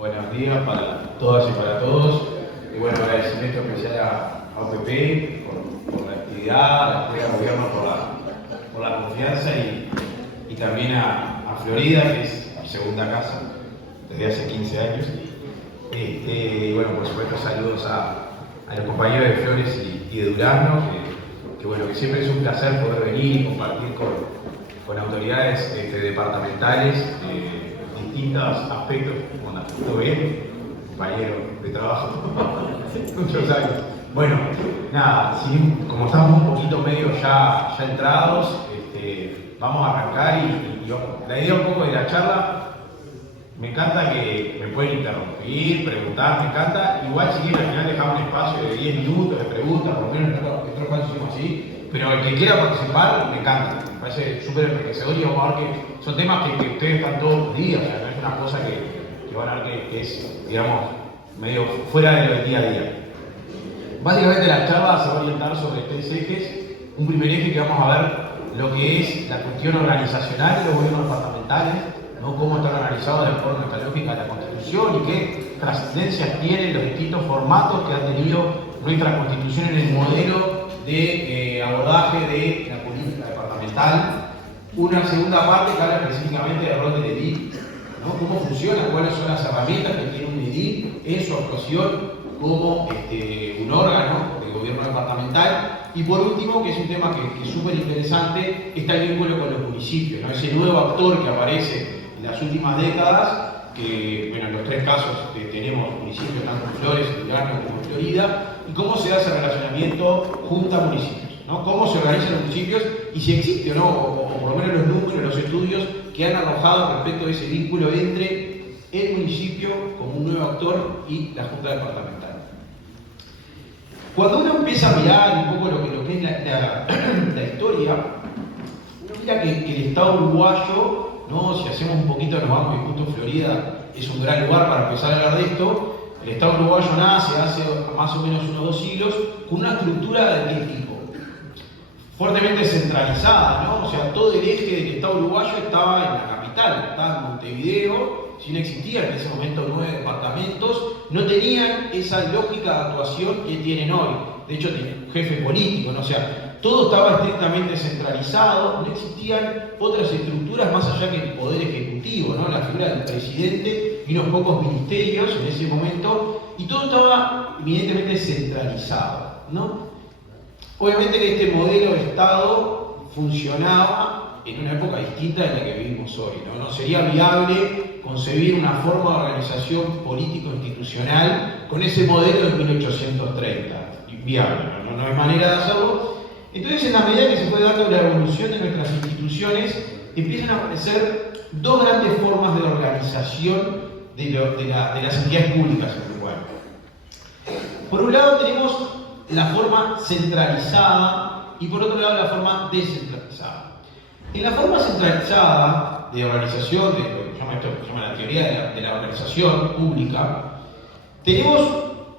Buenos días para todas y para todos. Y bueno, agradecimiento especial a OPP por la actividad, a la entrega del gobierno por la confianza y también a Florida, que es mi segunda casa desde hace 15 años. Y bueno, por supuesto, saludos a los compañeros de Flores y de Durazno, que bueno, que siempre es un placer poder venir y compartir con autoridades departamentales distintos aspectos, como la punto B, compañero de trabajo, muchos años. Bueno, nada, como estamos un poquito medio ya entrados, vamos a arrancar y la idea un poco de la charla. Me encanta que me pueden interrumpir, preguntar, me encanta. Igual si quieren al final dejamos un espacio de 10 minutos de preguntas, por lo menos en otros casos hicimos así. Pero el que quiera participar, me encanta. Me parece súper enriquecedor y vamos a ver que son temas que ustedes están todos los días. O sea, no es una cosa que van a ver que es, digamos, medio fuera de lo del día a día. Básicamente la charla se va a orientar sobre 3 ejes. Un primer eje que vamos a ver lo que es la cuestión organizacional de los gobiernos departamentales, ¿no? Cómo están organizados de acuerdo a nuestra lógica de la Constitución y qué trascendencias tienen los distintos formatos que ha tenido nuestra Constitución en el modelo de abordaje de la política departamental. Una segunda parte que habla específicamente del rol del edil, ¿no? Cómo funciona, cuáles son las herramientas que tiene un edil en su actuación como un órgano de gobierno departamental. Y por último, que es un tema que es súper interesante, está el vínculo con los municipios, ¿no? Ese nuevo actor que aparece en las últimas décadas, que bueno, en los 3 casos tenemos municipios, tanto en Flores, en Durazno como en Florida, y cómo se hace el relacionamiento junta-municipios, ¿no? Cómo se organizan los municipios y si existe o no, o por lo menos los números, los estudios que han arrojado respecto a ese vínculo entre el municipio como un nuevo actor y la junta departamental. Cuando uno empieza a mirar un poco lo que es la historia, uno mira que el Estado uruguayo, ¿no? Si hacemos un poquito, nos vamos, y justo Florida es un gran lugar para empezar a hablar de esto. El Estado uruguayo nace hace más o menos unos 2 siglos con una estructura de qué tipo? Fuertemente centralizada, ¿no? O sea, todo el eje del Estado uruguayo estaba en la capital, estaba en Montevideo. Si no existían en ese momento 9 departamentos, no tenían esa lógica de actuación que tienen hoy. De hecho, tienen un jefe político, ¿no? O sea, todo estaba estrictamente centralizado, no existían otras estructuras más allá que el poder ejecutivo, ¿no? La figura del presidente y unos pocos ministerios en ese momento, y todo estaba evidentemente centralizado, ¿no? Obviamente que este modelo de Estado funcionaba en una época distinta de la que vivimos hoy, ¿no? No sería viable concebir una forma de organización político-institucional con ese modelo de 1830. Viable, no hay manera de hacerlo. Entonces, en la medida que se puede dar la evolución de nuestras instituciones, empiezan a aparecer 2 grandes formas de organización de las entidades públicas en Uruguay. Por un lado tenemos la forma centralizada y por otro lado la forma descentralizada. En la forma centralizada de organización, de lo que se llama la teoría de la organización pública, tenemos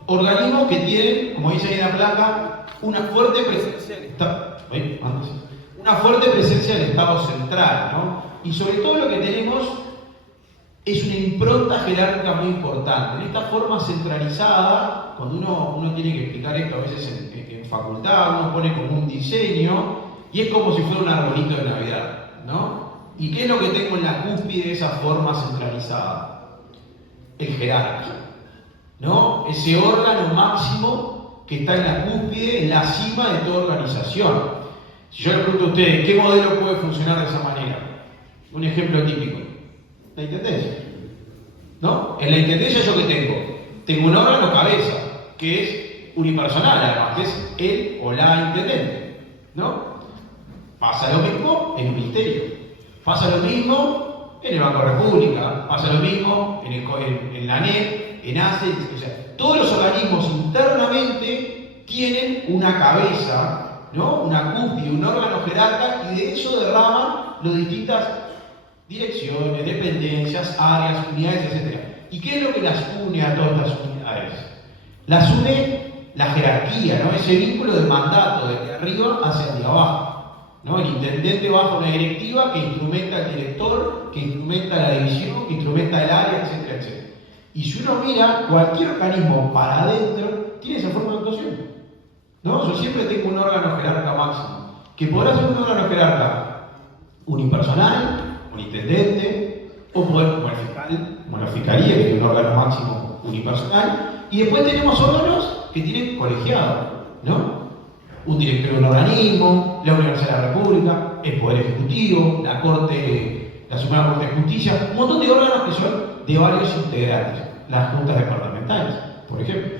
organismos que tienen, como dice ahí en la placa, una fuerte presencia del Estado. Una fuerte presencia del Estado central, ¿no? Y sobre todo lo que tenemos es una impronta jerárquica muy importante. En esta forma centralizada, cuando uno tiene que explicar esto a veces en facultad, uno pone como un diseño y es como si fuera un arbolito de Navidad, ¿no? ¿Y qué es lo que tengo en la cúspide de esa forma centralizada? El jerarca, ¿no? Ese órgano máximo que está en la cúspide, en la cima de toda organización. Si yo le pregunto a ustedes, ¿qué modelo puede funcionar de esa manera? Un ejemplo típico. ¿La intendencia? ¿No? En la intendencia, ¿yo qué tengo? Tengo un órgano cabeza, que es unipersonal además, que es el o la intendente, ¿no? Pasa lo mismo en un ministerio. Pasa lo mismo en el Banco República. Pasa lo mismo en la ANEP, en ACE. O sea, todos los organismos internamente tienen una cabeza, ¿no? Una cúspide, un órgano jerarca, y de eso derraman las distintas direcciones, dependencias, áreas, unidades, etc. ¿Y qué es lo que las une a todas estas unidades? Las une la jerarquía, ¿no? Ese vínculo de mandato desde arriba hacia el de abajo, ¿no? El intendente baja una directiva que instrumenta al director, que instrumenta la división, que instrumenta el área, etc., etc. Y si uno mira, cualquier organismo para adentro tiene esa forma de actuación. ¿No? Yo siempre tengo un órgano jerarca máximo, que podrá ser un órgano jerarca unipersonal, un intendente, o poder como el fiscal, como la fiscalía, que tiene un órgano máximo unipersonal, y después tenemos órganos que tienen colegiado, ¿no? Un directorio de un organismo, la Universidad de la República, el Poder Ejecutivo, la Corte, la Suprema Corte de Justicia, un montón de órganos que son de varios integrantes, las juntas departamentales, por ejemplo.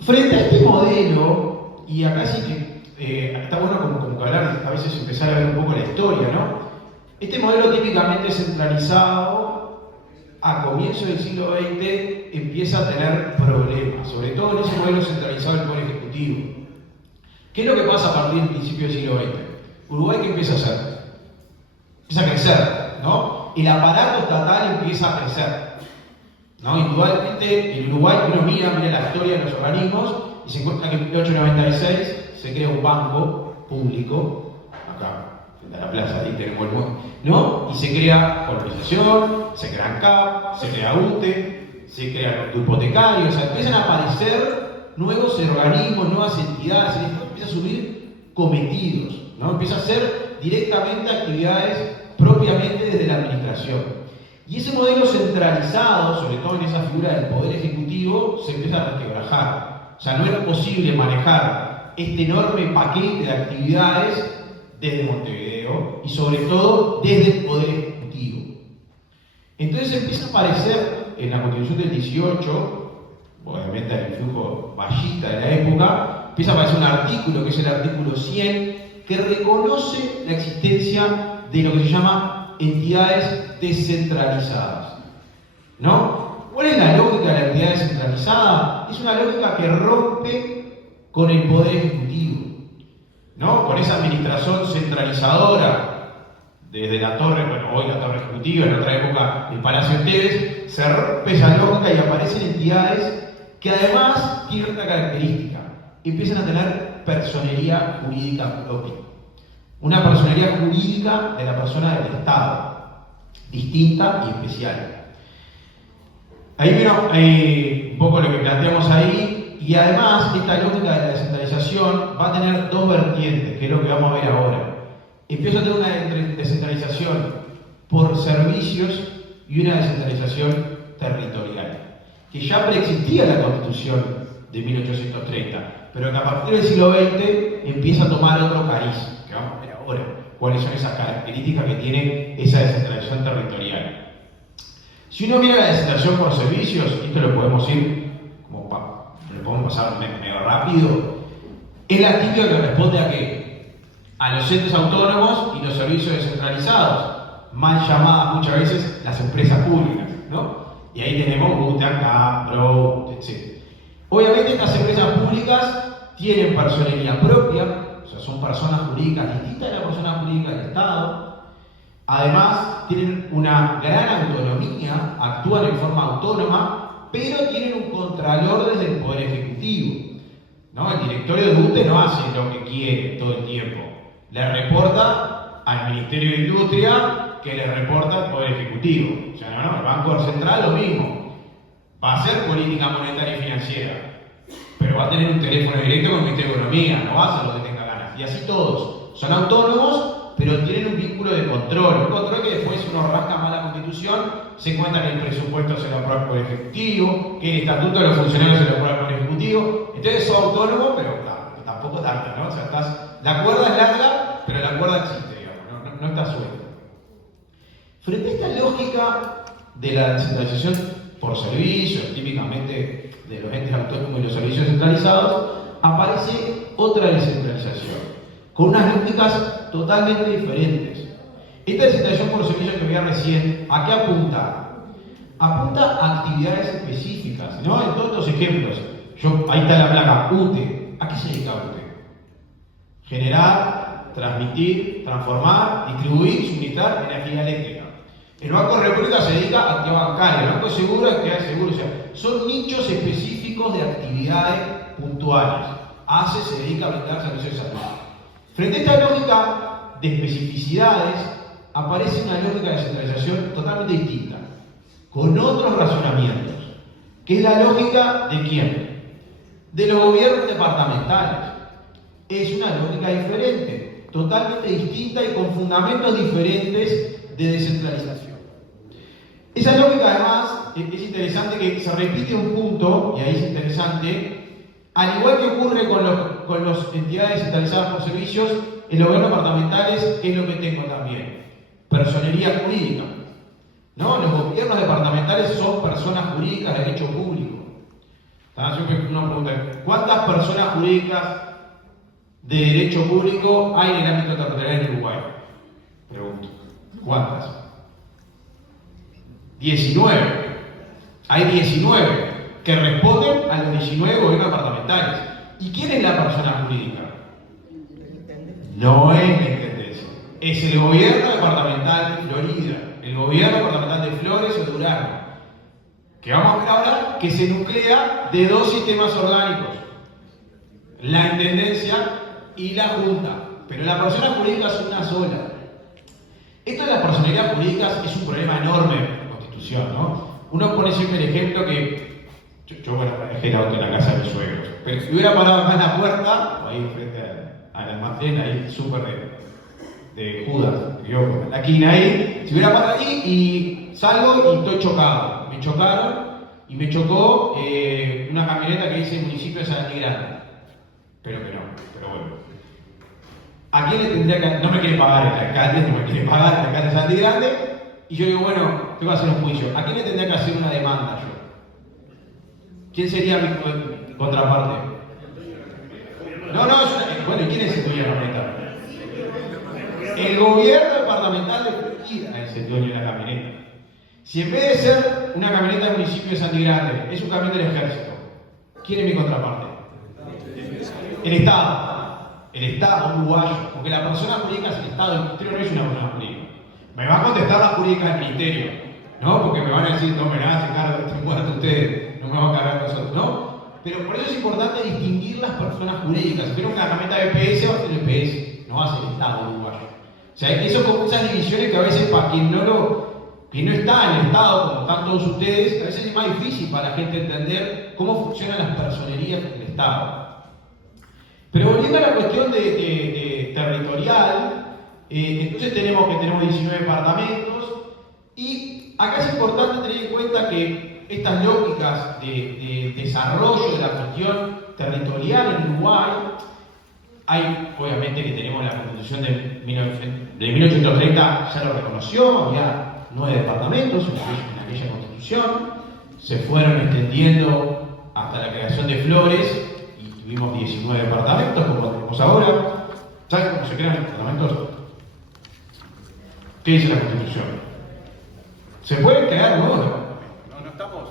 Frente a este modelo, y acá sí que está bueno como que hablar, a veces empezar a ver un poco la historia, ¿no? Este modelo típicamente centralizado, a comienzos del siglo XX, empieza a tener problemas, sobre todo en ese modelo centralizado del Poder Ejecutivo. ¿Qué es lo que pasa a partir del principio del siglo XX? Uruguay, ¿qué empieza a hacer? Empieza a crecer, ¿no? El aparato estatal empieza a crecer, ¿no? Indudablemente, en Uruguay uno mira la historia de los organismos y se encuentra que en 1896 se crea un banco público, acá, frente a la plaza, ahí tenemos el mundo, ¿no? Y se crea colonización, se crea ANCAP, se crea UTE, se crea el hipotecario, o sea, empiezan a aparecer nuevos organismos, nuevas entidades, el Estado empieza a asumir cometidos, ¿no? Empieza a hacer directamente actividades propiamente desde la administración. Y ese modelo centralizado, sobre todo en esa figura del Poder Ejecutivo, se empieza a resquebrajar. O sea, no era posible manejar este enorme paquete de actividades desde Montevideo y sobre todo desde el Poder Ejecutivo. Entonces empieza a aparecer en la Constitución del 18, obviamente el influjo ballista de la época, empieza a aparecer un artículo, que es el artículo 100, que reconoce la existencia de lo que se llama entidades descentralizadas, ¿no? ¿Cuál es la lógica de la entidad descentralizada? Es una lógica que rompe con el Poder Ejecutivo, ¿no? Con esa administración centralizadora desde la torre, bueno, hoy la torre ejecutiva, en otra época el Palacio de Tevez, se rompe esa lógica y aparecen entidades que además tienen otra característica, empiezan a tener personería jurídica propia. Una personalidad jurídica de la persona del Estado, distinta y especial. Ahí vieron un poco lo que planteamos ahí, y además esta lógica de la descentralización va a tener dos vertientes, que es lo que vamos a ver ahora. Empieza a tener una descentralización por servicios y una descentralización territorial, que ya preexistía en la Constitución de 1830, pero que a partir del siglo XX empieza a tomar otro cariz, que vamos a ver ahora, cuáles son esas características que tiene esa descentralización territorial. Si uno mira la descentralización por servicios, esto lo podemos ir, lo podemos pasar medio rápido, es la típica que responde a qué? A los entes autónomos y los servicios descentralizados, mal llamadas muchas veces las empresas públicas, ¿no? Y ahí tenemos UTE, ANCAP, PRO, etc. Obviamente estas empresas públicas tienen personería propia, o sea, son personas jurídicas distintas de la persona jurídica del Estado. Además, tienen una gran autonomía, actúan en forma autónoma, pero tienen un contralor desde el Poder Ejecutivo, ¿no? El directorio de UTE no hace lo que quiere todo el tiempo. Le reporta al Ministerio de Industria, que le reporta al Poder Ejecutivo. O sea, no, el Banco Central lo mismo. Va a hacer política monetaria y financiera, pero va a tener un teléfono directo con el Ministerio de Economía, no va a hacer lo que tenga ganas. Y así todos. Son autónomos, pero tienen un vínculo de control. Un control que después uno rasca más la Constitución, se encuentra que el presupuesto se lo aprueba el Poder Ejecutivo, que el estatuto de los funcionarios se lo aprueba el Poder Ejecutivo. Entonces son autónomos, pero claro, tampoco tanto, ¿no? O sea, la cuerda es larga, pero la cuerda existe, digamos, no está suelta. Frente a esta lógica de la descentralización por servicios, típicamente de los entes autónomos y los servicios centralizados, aparece otra descentralización, con unas lógicas totalmente diferentes. Esta descentralización por servicios que veía recién, ¿a qué apunta? Apunta a actividades específicas, ¿no? En todos los ejemplos, ahí está la placa, UTE. ¿A qué se dedica UTE? Generar, transmitir, transformar, distribuir, suministrar energía eléctrica. El Banco de la República se dedica a actividad bancaria, el Banco de Seguros a actividades de seguros, o sea, son nichos específicos de actividades puntuales. ACE se dedica a brindar servicios de salud. Frente a esta lógica de especificidades, aparece una lógica de descentralización totalmente distinta, con otros razonamientos, que es la lógica de quién, de los gobiernos departamentales. Es una lógica diferente, totalmente distinta y con fundamentos diferentes de descentralización. Esa lógica, además, es interesante que se repite un punto, y ahí es interesante, al igual que ocurre con las entidades centralizadas por servicios, en los gobiernos departamentales, que es lo que tengo también, personería jurídica. ¿No? Los gobiernos departamentales son personas jurídicas de derecho público. Siempre uno pregunta, ¿cuántas personas jurídicas de derecho público hay en el ámbito territorial en Uruguay? Pregunto, ¿cuántas? 19. Hay 19 que responden a los 19 gobiernos departamentales. ¿Y quién es la persona jurídica? No es la intendencia. Es el gobierno departamental de Florida, el gobierno departamental de Flores o de Durazno, que vamos a ver ahora que se nuclea de dos sistemas orgánicos, la intendencia y la junta, pero la persona jurídica es una sola. Esto de las personalidades jurídicas es un problema enorme en la Constitución, ¿no? Uno pone siempre el ejemplo que yo bueno, dejé el auto en la casa de mis suegros, pero si hubiera parado acá en la puerta, o ahí frente al almacén, ahí súper de Judas, yo con la quina ahí, si hubiera parado ahí y salgo y estoy chocado. Me chocaron y me chocó una camioneta que dice municipio de Santi Grande. Pero bueno. ¿A quién le tendría que.? No me quiere pagar el alcalde, no me quiere pagar el alcalde de Santi Grande. Y yo digo, bueno, tengo que hacer un juicio. ¿A quién le tendría que hacer una demanda yo? ¿Quién sería mi contraparte? No, bueno, ¿y quién es el gobierno departamental? El gobierno departamental de Florida es el dueño de la camioneta. Si en vez de ser una camioneta del municipio de Santi Grande, es un camión del ejército, ¿quién es mi contraparte? El Estado. El Estado uruguayo, porque la persona jurídica es el Estado, el ministerio no es una persona jurídica. Me va a contestar la jurídica del ministerio, ¿no? Porque me van a decir, no me van a hacer cargo de este muerto ustedes, no me van a cargar nosotros, ¿no? Pero por eso es importante distinguir las personas jurídicas. Si quiero una camioneta de EPS, va a ser el EPS, no va a ser el Estado uruguayo. O sea, eso con esas divisiones que a veces para quien no está en el Estado, como están todos ustedes, a veces es más difícil para la gente entender cómo funcionan las personerías del Estado. Pero volviendo a la cuestión de territorial, entonces tenemos 19 departamentos y acá es importante tener en cuenta que estas lógicas de desarrollo de la cuestión territorial en Uruguay, hay obviamente que tenemos la Constitución de 1830, ya lo reconoció, había 9 departamentos en aquella Constitución, se fueron extendiendo hasta la creación de Flores. Tuvimos 19 departamentos, como tenemos ahora. ¿Saben cómo se crean los departamentos? ¿Qué dice la Constitución? ¿Se pueden crear nuevos? No estamos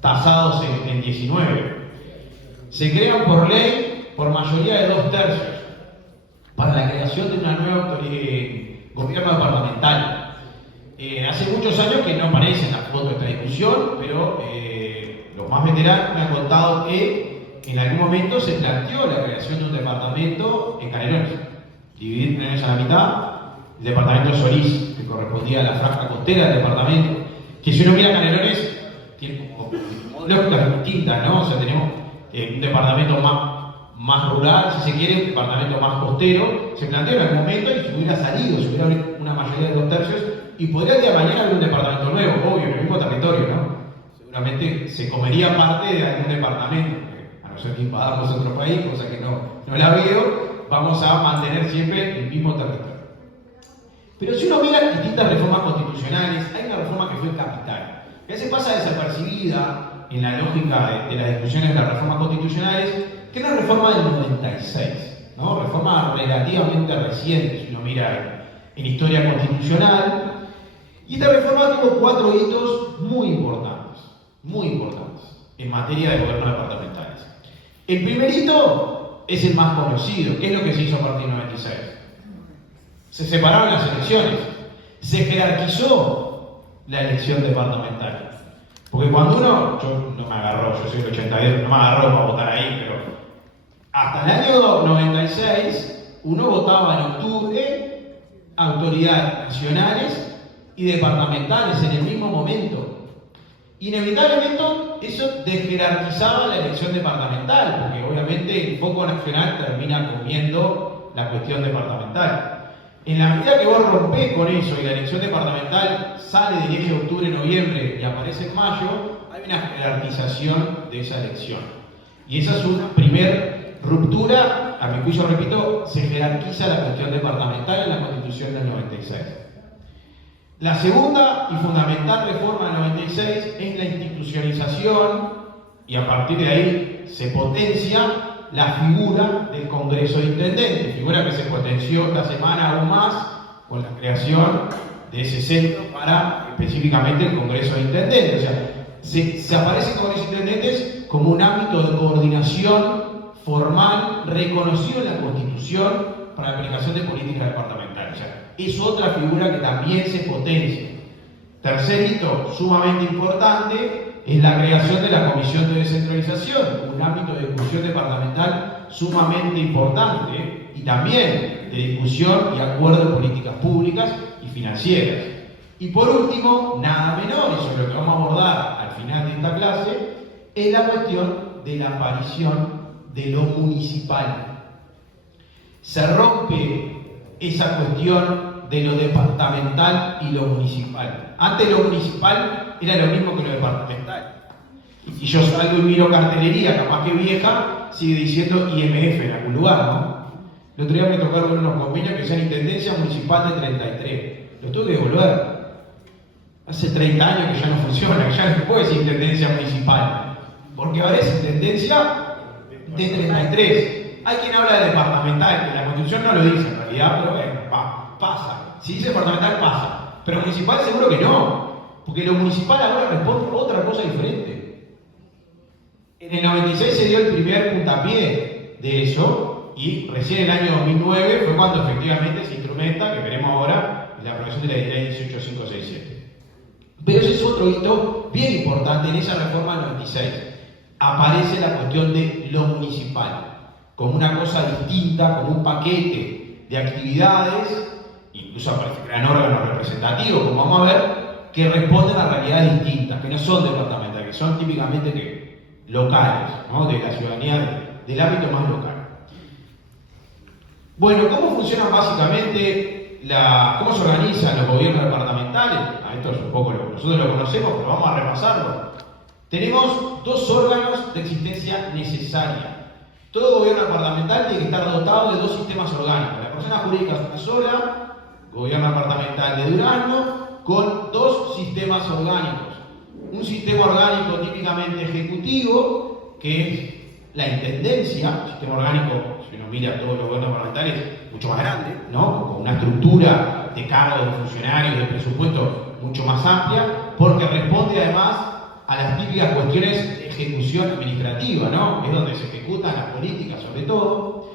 tasados en 19. Se crean por ley, por mayoría de 2/3, para la creación de una nueva gobierno departamental. Hace muchos años que no aparece en la foto de esta discusión, pero los más veteranos me han contado que en algún momento se planteó la creación de un departamento en Canelones, dividir Canelones a la mitad, el departamento Solís, que correspondía a la franja costera del departamento, que si uno mira Canelones, tiene lógicas distintas, ¿no? O sea, tenemos un departamento más rural, si se quiere, un departamento más costero, se planteó en algún momento y se hubiera salido, se hubiera una mayoría de 2/3, y podría el día de mañana haber un departamento nuevo, obvio, en el mismo territorio, ¿no? Seguramente se comería parte de algún departamento. No sé que invadamos otro país, cosa que no la veo, vamos a mantener siempre el mismo territorio. Pero si uno mira distintas reformas constitucionales, hay una reforma que fue capital, que a veces pasa desapercibida en la lógica de las discusiones de las reformas constitucionales, que es la reforma del 96, ¿no? Reforma relativamente reciente, si uno mira en historia constitucional. Y esta reforma tuvo 4 hitos muy importantes en materia de gobierno departamentales. El primer hito es el más conocido. ¿Qué es lo que se hizo a partir del 96? Se separaron las elecciones, se jerarquizó la elección departamental. Porque cuando yo no me agarró, yo soy del 82, no me agarró para votar ahí, pero hasta el año 96 uno votaba en octubre autoridades nacionales y departamentales en el mismo momento. Inevitablemente eso desjerarquizaba la elección departamental, porque obviamente el foco nacional termina comiendo la cuestión departamental. En la medida que vos rompés con eso y la elección departamental sale del eje de octubre-noviembre y aparece en mayo, hay una jerarquización de esa elección. Y esa es una primer ruptura, a mi juicio, repito, se jerarquiza la cuestión departamental en la Constitución del 96. La segunda y fundamental reforma del 96 es la institucionalización, y a partir de ahí se potencia la figura del Congreso de Intendentes, figura que se potenció esta semana aún más con la creación de ese centro para específicamente el Congreso de Intendentes. O sea, se aparece el Congreso de Intendentes como un ámbito de coordinación formal reconocido en la Constitución para la aplicación de políticas departamentales. O sea, es otra figura que también se potencia. Tercer hito sumamente importante es la creación de la Comisión de Descentralización, un ámbito de discusión departamental sumamente importante y también de discusión y acuerdo en políticas públicas y financieras. Y por último, nada menor, eso es lo que vamos a abordar al final de esta clase, es la cuestión de la aparición de lo municipal. Se rompe esa cuestión de lo departamental y lo municipal. Antes lo municipal era lo mismo que lo departamental. Y si yo salgo y miro cartelería, capaz que vieja, sigue diciendo IMF en algún lugar, ¿no? El otro día me tocaron unos convenios que decían Intendencia Municipal de 33. Los tuve que devolver. Hace 30 años que ya no funciona, que ya no se puede decir Intendencia Municipal. Porque ahora es Intendencia de 33. Hay quien habla de departamental, que la Constitución no lo dice en realidad, pero bueno, pasa. Si dice departamental, pasa. Pero municipal seguro que no, porque lo municipal ahora responde a otra cosa diferente. En el 96 se dio el primer puntapié de eso, y recién en el año 2009 fue cuando efectivamente se instrumenta, que veremos ahora, en la aprobación de la ley 18567. Pero ese es otro hito bien importante en esa reforma del 96. Aparece la cuestión de lo municipal como una cosa distinta, como un paquete de actividades, incluso aparece un gran órgano representativo, como vamos a ver, que responden a realidades distintas, que no son departamentales, que son típicamente locales, ¿no? De la ciudadanía, del ámbito más local. Bueno, ¿cómo funcionan básicamente, cómo se organizan los gobiernos departamentales? Esto es un poco nosotros lo conocemos, pero vamos a repasarlo. Tenemos dos órganos de existencia necesaria. Todo gobierno departamental tiene que estar dotado de dos sistemas orgánicos. La persona jurídica es una sola, gobierno departamental de Durazno, con dos sistemas orgánicos. Un sistema orgánico típicamente ejecutivo, que es la intendencia, un sistema orgánico, si uno mira todos los gobiernos departamentales, mucho más grande, ¿no? Con una estructura de cargos, de funcionarios, de presupuesto mucho más amplia, porque responde además a las típicas cuestiones de ejecución administrativa, ¿no? Es donde se ejecutan las políticas, sobre todo,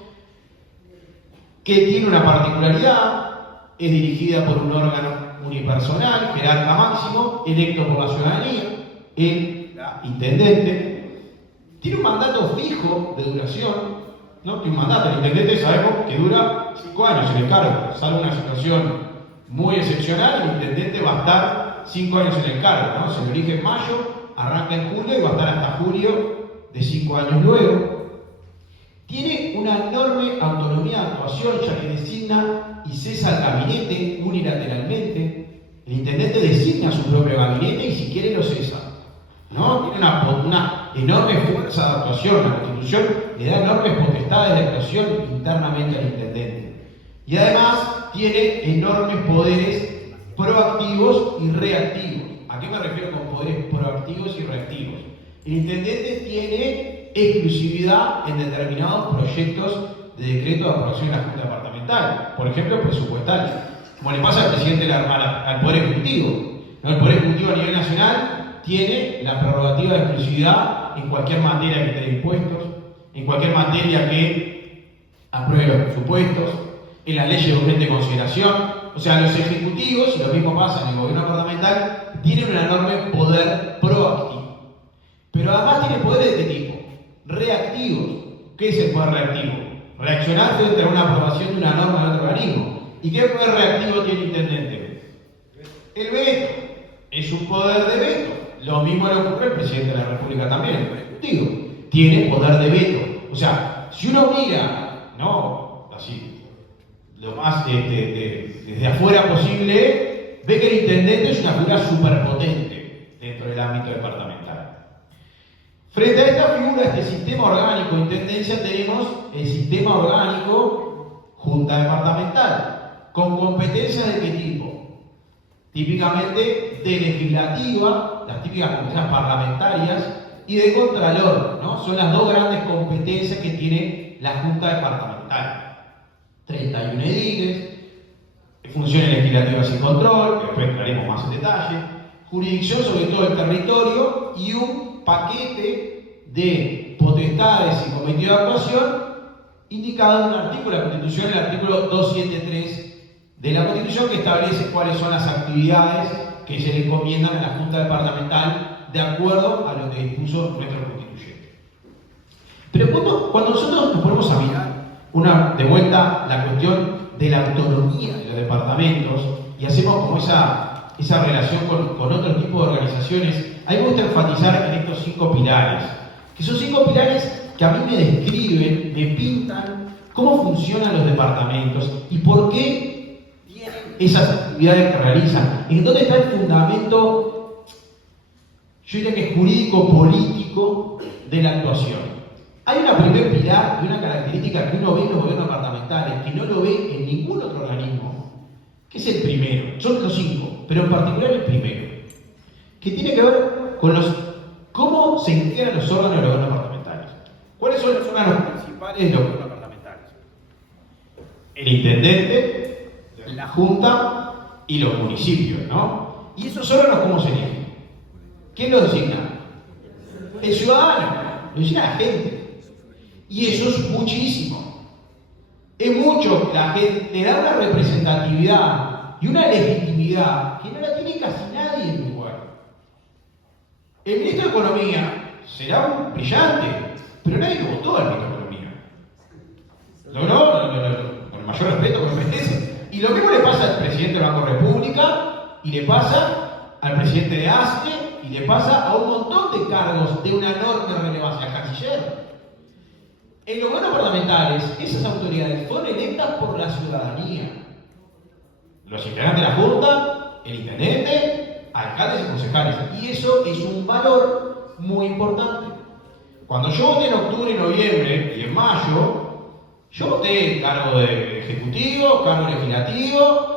que tiene una particularidad, es dirigida por un órgano unipersonal, jerarca máximo, electo por la ciudadanía, el intendente, tiene un mandato fijo de duración, ¿no? Tiene un mandato, el intendente sabemos que dura 5 años en el cargo, salvo una situación muy excepcional, el intendente va a estar 5 años en el cargo, ¿no? Se lo elige en mayo, arranca en julio y va a estar hasta julio de 5 años luego. Tiene una enorme autonomía de actuación, ya que designa y cesa el gabinete unilateralmente. El intendente designa su propio gabinete y si quiere lo cesa, ¿no? Tiene una enorme fuerza de actuación. La Constitución le da enormes potestades de actuación internamente al intendente. Y además tiene enormes poderes proactivos y reactivos. ¿A qué me refiero con poderes proactivos y reactivos? El intendente tiene exclusividad en determinados proyectos de decreto de aprobación en la Junta Departamental, por ejemplo, presupuestarios, como le pasa al presidente al Poder Ejecutivo. ¿No? El Poder Ejecutivo a nivel nacional tiene la prerrogativa de exclusividad en cualquier materia que tenga impuestos, en cualquier materia que apruebe los presupuestos, en las leyes de urgente consideración. O sea, los ejecutivos, y lo mismo pasa en el gobierno departamental, tienen un enorme poder proactivo. Pero además tiene poderes de tipo reactivos. ¿Qué es el poder reactivo? Reaccionar frente a una aprobación de una norma de otro organismo. ¿Y qué poder reactivo tiene el intendente? El veto. Es un poder de veto. lo mismo le ocurre al presidente de la República también, el Ejecutivo. Tiene poder de veto. O sea, si uno mira, ¿no? Así, lo más desde afuera posible, ve que el intendente es una figura superpotente dentro del ámbito departamental. Frente a esta figura, este sistema orgánico de intendencia, tenemos el sistema orgánico junta departamental, con competencias de qué tipo. Típicamente de legislativa, las típicas competencias parlamentarias, y de contralor, ¿no? Son las dos grandes competencias que tiene la Junta Departamental. 31 ediles, funciones legislativas y control, que después entraremos más en detalle, jurisdicción sobre todo el territorio y un paquete de potestades y cometidos de actuación indicado en un artículo de la Constitución, el artículo 273 de la Constitución, que establece cuáles son las actividades que se le encomiendan a la Junta Departamental de acuerdo a lo que dispuso nuestro constituyente. Pero cuando nosotros nos ponemos a mirar de vuelta la cuestión de la autonomía de los departamentos y hacemos como esa relación con otro tipo de organizaciones, a mí me gusta enfatizar en estos 5 pilares, que son 5 pilares que a mí me describen, me pintan cómo funcionan los departamentos y por qué tienen esas actividades que realizan, en dónde está el fundamento, yo diría que jurídico-político de la actuación. Hay una primer pilar y una característica que uno ve en los gobiernos departamentales, que no lo ve en ningún otro organismo, que es el primero. Son los 5, pero en particular el primero, que tiene que ver con cómo se integran los órganos de los gobiernos departamentales. ¿Cuáles son los órganos principales de los gobiernos departamentales? El intendente, la junta y los municipios, ¿no? ¿Y esos órganos cómo se eligen? ¿Quién lo designa? El ciudadano, lo designa la gente. Y eso es muchísimo. Es mucho. La gente le da una representatividad y una legitimidad que no la tiene casi nadie en Uruguay. El ministro de Economía será un brillante, pero nadie lo votó al ministro de Economía. Con el mayor respeto que me merece. Y lo mismo le pasa al presidente del Banco República, y le pasa al presidente de ASNE, y le pasa a un montón de cargos de una enorme relevancia, al canciller. En los gobiernos parlamentales, esas autoridades fueron electas por la ciudadanía. Los integrantes de la Junta, el intendente, alcaldes y concejales. Y eso es un valor muy importante. Cuando yo voté en octubre y noviembre y en mayo, yo voté cargo de ejecutivo, cargo legislativo.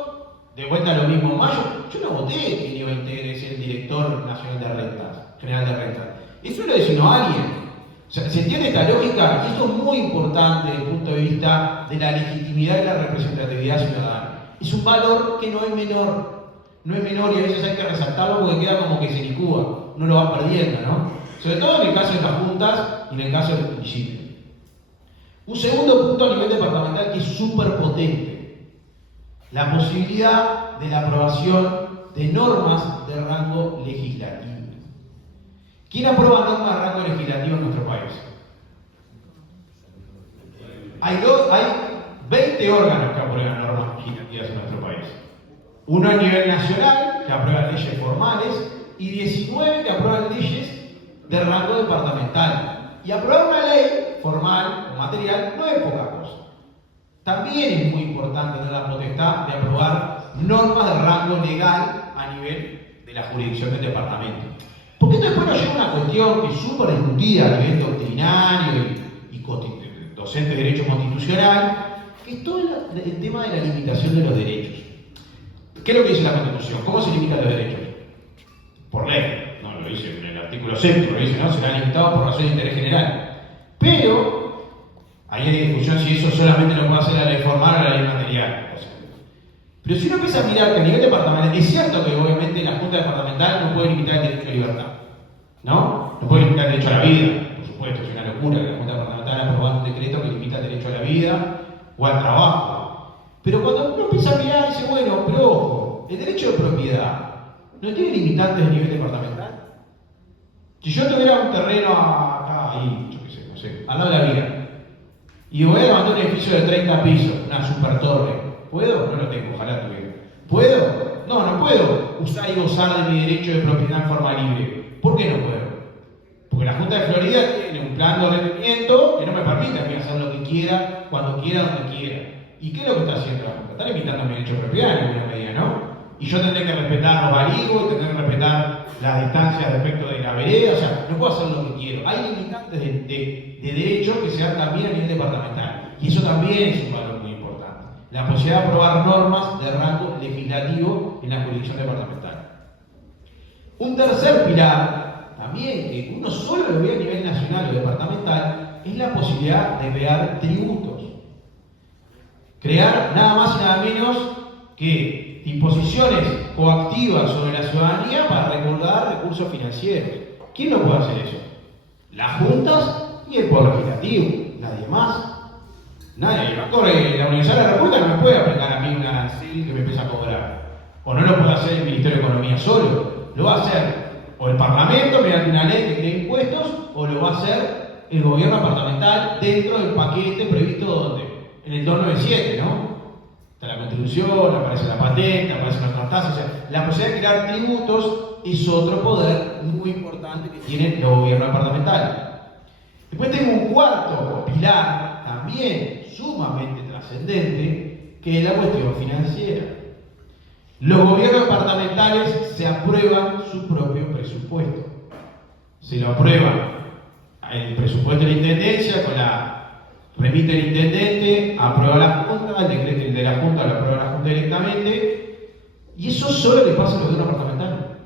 De vuelta a lo mismo en mayo, yo no voté que iba a integrar ser el director nacional de rentas, general de rentas. Eso lo designó alguien. O sea, ¿se entiende esta lógica? Y esto es muy importante desde el punto de vista de la legitimidad y la representatividad ciudadana. Es un valor que no es menor. No es menor y a veces hay que resaltarlo porque queda como que se licúa. Uno lo va perdiendo, ¿no? Sobre todo en el caso de las juntas y en el caso de los municipios. Un segundo punto a nivel departamental que es súper potente. La posibilidad de la aprobación de normas de rango legislativo. ¿Quién aprueba normas de rango legislativo en nuestro país? Hay 20 órganos que aprueban normas legislativas en nuestro país. Uno a nivel nacional, que aprueba leyes formales, y 19 que aprueban leyes de rango departamental. Y aprobar una ley formal o material no es poca cosa. También es muy importante tener la potestad de aprobar normas de rango legal a nivel de la jurisdicción del departamento. Porque esto después nos lleva a una cuestión que es súper discutida a nivel doctrinario y docente de derecho constitucional, que es todo el tema de la limitación de los derechos. ¿Qué es lo que dice la Constitución? ¿Cómo se limitan los derechos? Por ley. No, lo dice en el artículo 7, lo dice, ¿no? Serán limitados por razón de interés general. Pero ahí hay discusión si eso solamente lo puede hacer la ley formal o la ley material. O sea, pero si uno empieza a mirar que a nivel departamental, es cierto que obviamente la Junta Departamental no puede limitar el derecho a libertad, ¿no? No puede limitar el derecho a la vida, por supuesto, es una locura que la Junta Departamental aprobara un decreto que limita el derecho a la vida o al trabajo. Pero cuando uno empieza a mirar, dice, bueno, pero ojo, el derecho de propiedad no tiene limitantes a nivel departamental. Si yo tuviera un terreno acá, ahí, yo qué sé, no sé, al lado de la vía, y voy a levantar un edificio de 30 pisos, una super torre, ¿puedo? No lo tengo, ojalá tuviera. ¿Puedo? No, no puedo usar y gozar de mi derecho de propiedad en forma libre. plan de rendimiento que no me permite a mí hacer lo que quiera, cuando quiera, donde quiera. ¿Y qué es lo que está haciendo la Junta? Está limitando mi derecho de propiedad en alguna medida, ¿no? Y yo tendré que respetar los barigos, y tendré que respetar las distancias respecto de la vereda, o sea, no puedo hacer lo que quiero. Hay limitantes de derechos que se dan también a nivel departamental. Y eso también es un valor muy importante. La posibilidad de aprobar normas de rango legislativo en la jurisdicción departamental. Un tercer pilar, también, que uno solo lo ve a nivel nacional o departamental, es la posibilidad de crear tributos. Crear nada más y nada menos que imposiciones coactivas sobre la ciudadanía para recaudar recursos financieros. ¿Quién no puede hacer eso? Las juntas y el poder legislativo, nadie más. Nadie. La Universidad de la República no me puede aplicar a mí un arancel que me empieza a cobrar. O no lo puede hacer el Ministerio de Economía solo. Lo va a hacer o el Parlamento mediante una ley que cree impuestos, o lo va a hacer el gobierno departamental dentro del paquete previsto donde en el 297, ¿no? Está la Constitución, aparece la patente, aparecen otras tasas. O sea, la posibilidad de crear tributos es otro poder muy importante que tiene el gobierno departamental. Después tengo un cuarto pilar, también sumamente trascendente, que es la cuestión financiera. Los gobiernos departamentales se aprueban su propio presupuesto. Se lo aprueban el presupuesto de la intendencia con la remite el intendente, aprueba la Junta, el decreto de la Junta lo aprueba la Junta directamente, y eso solo le pasa al gobierno departamental.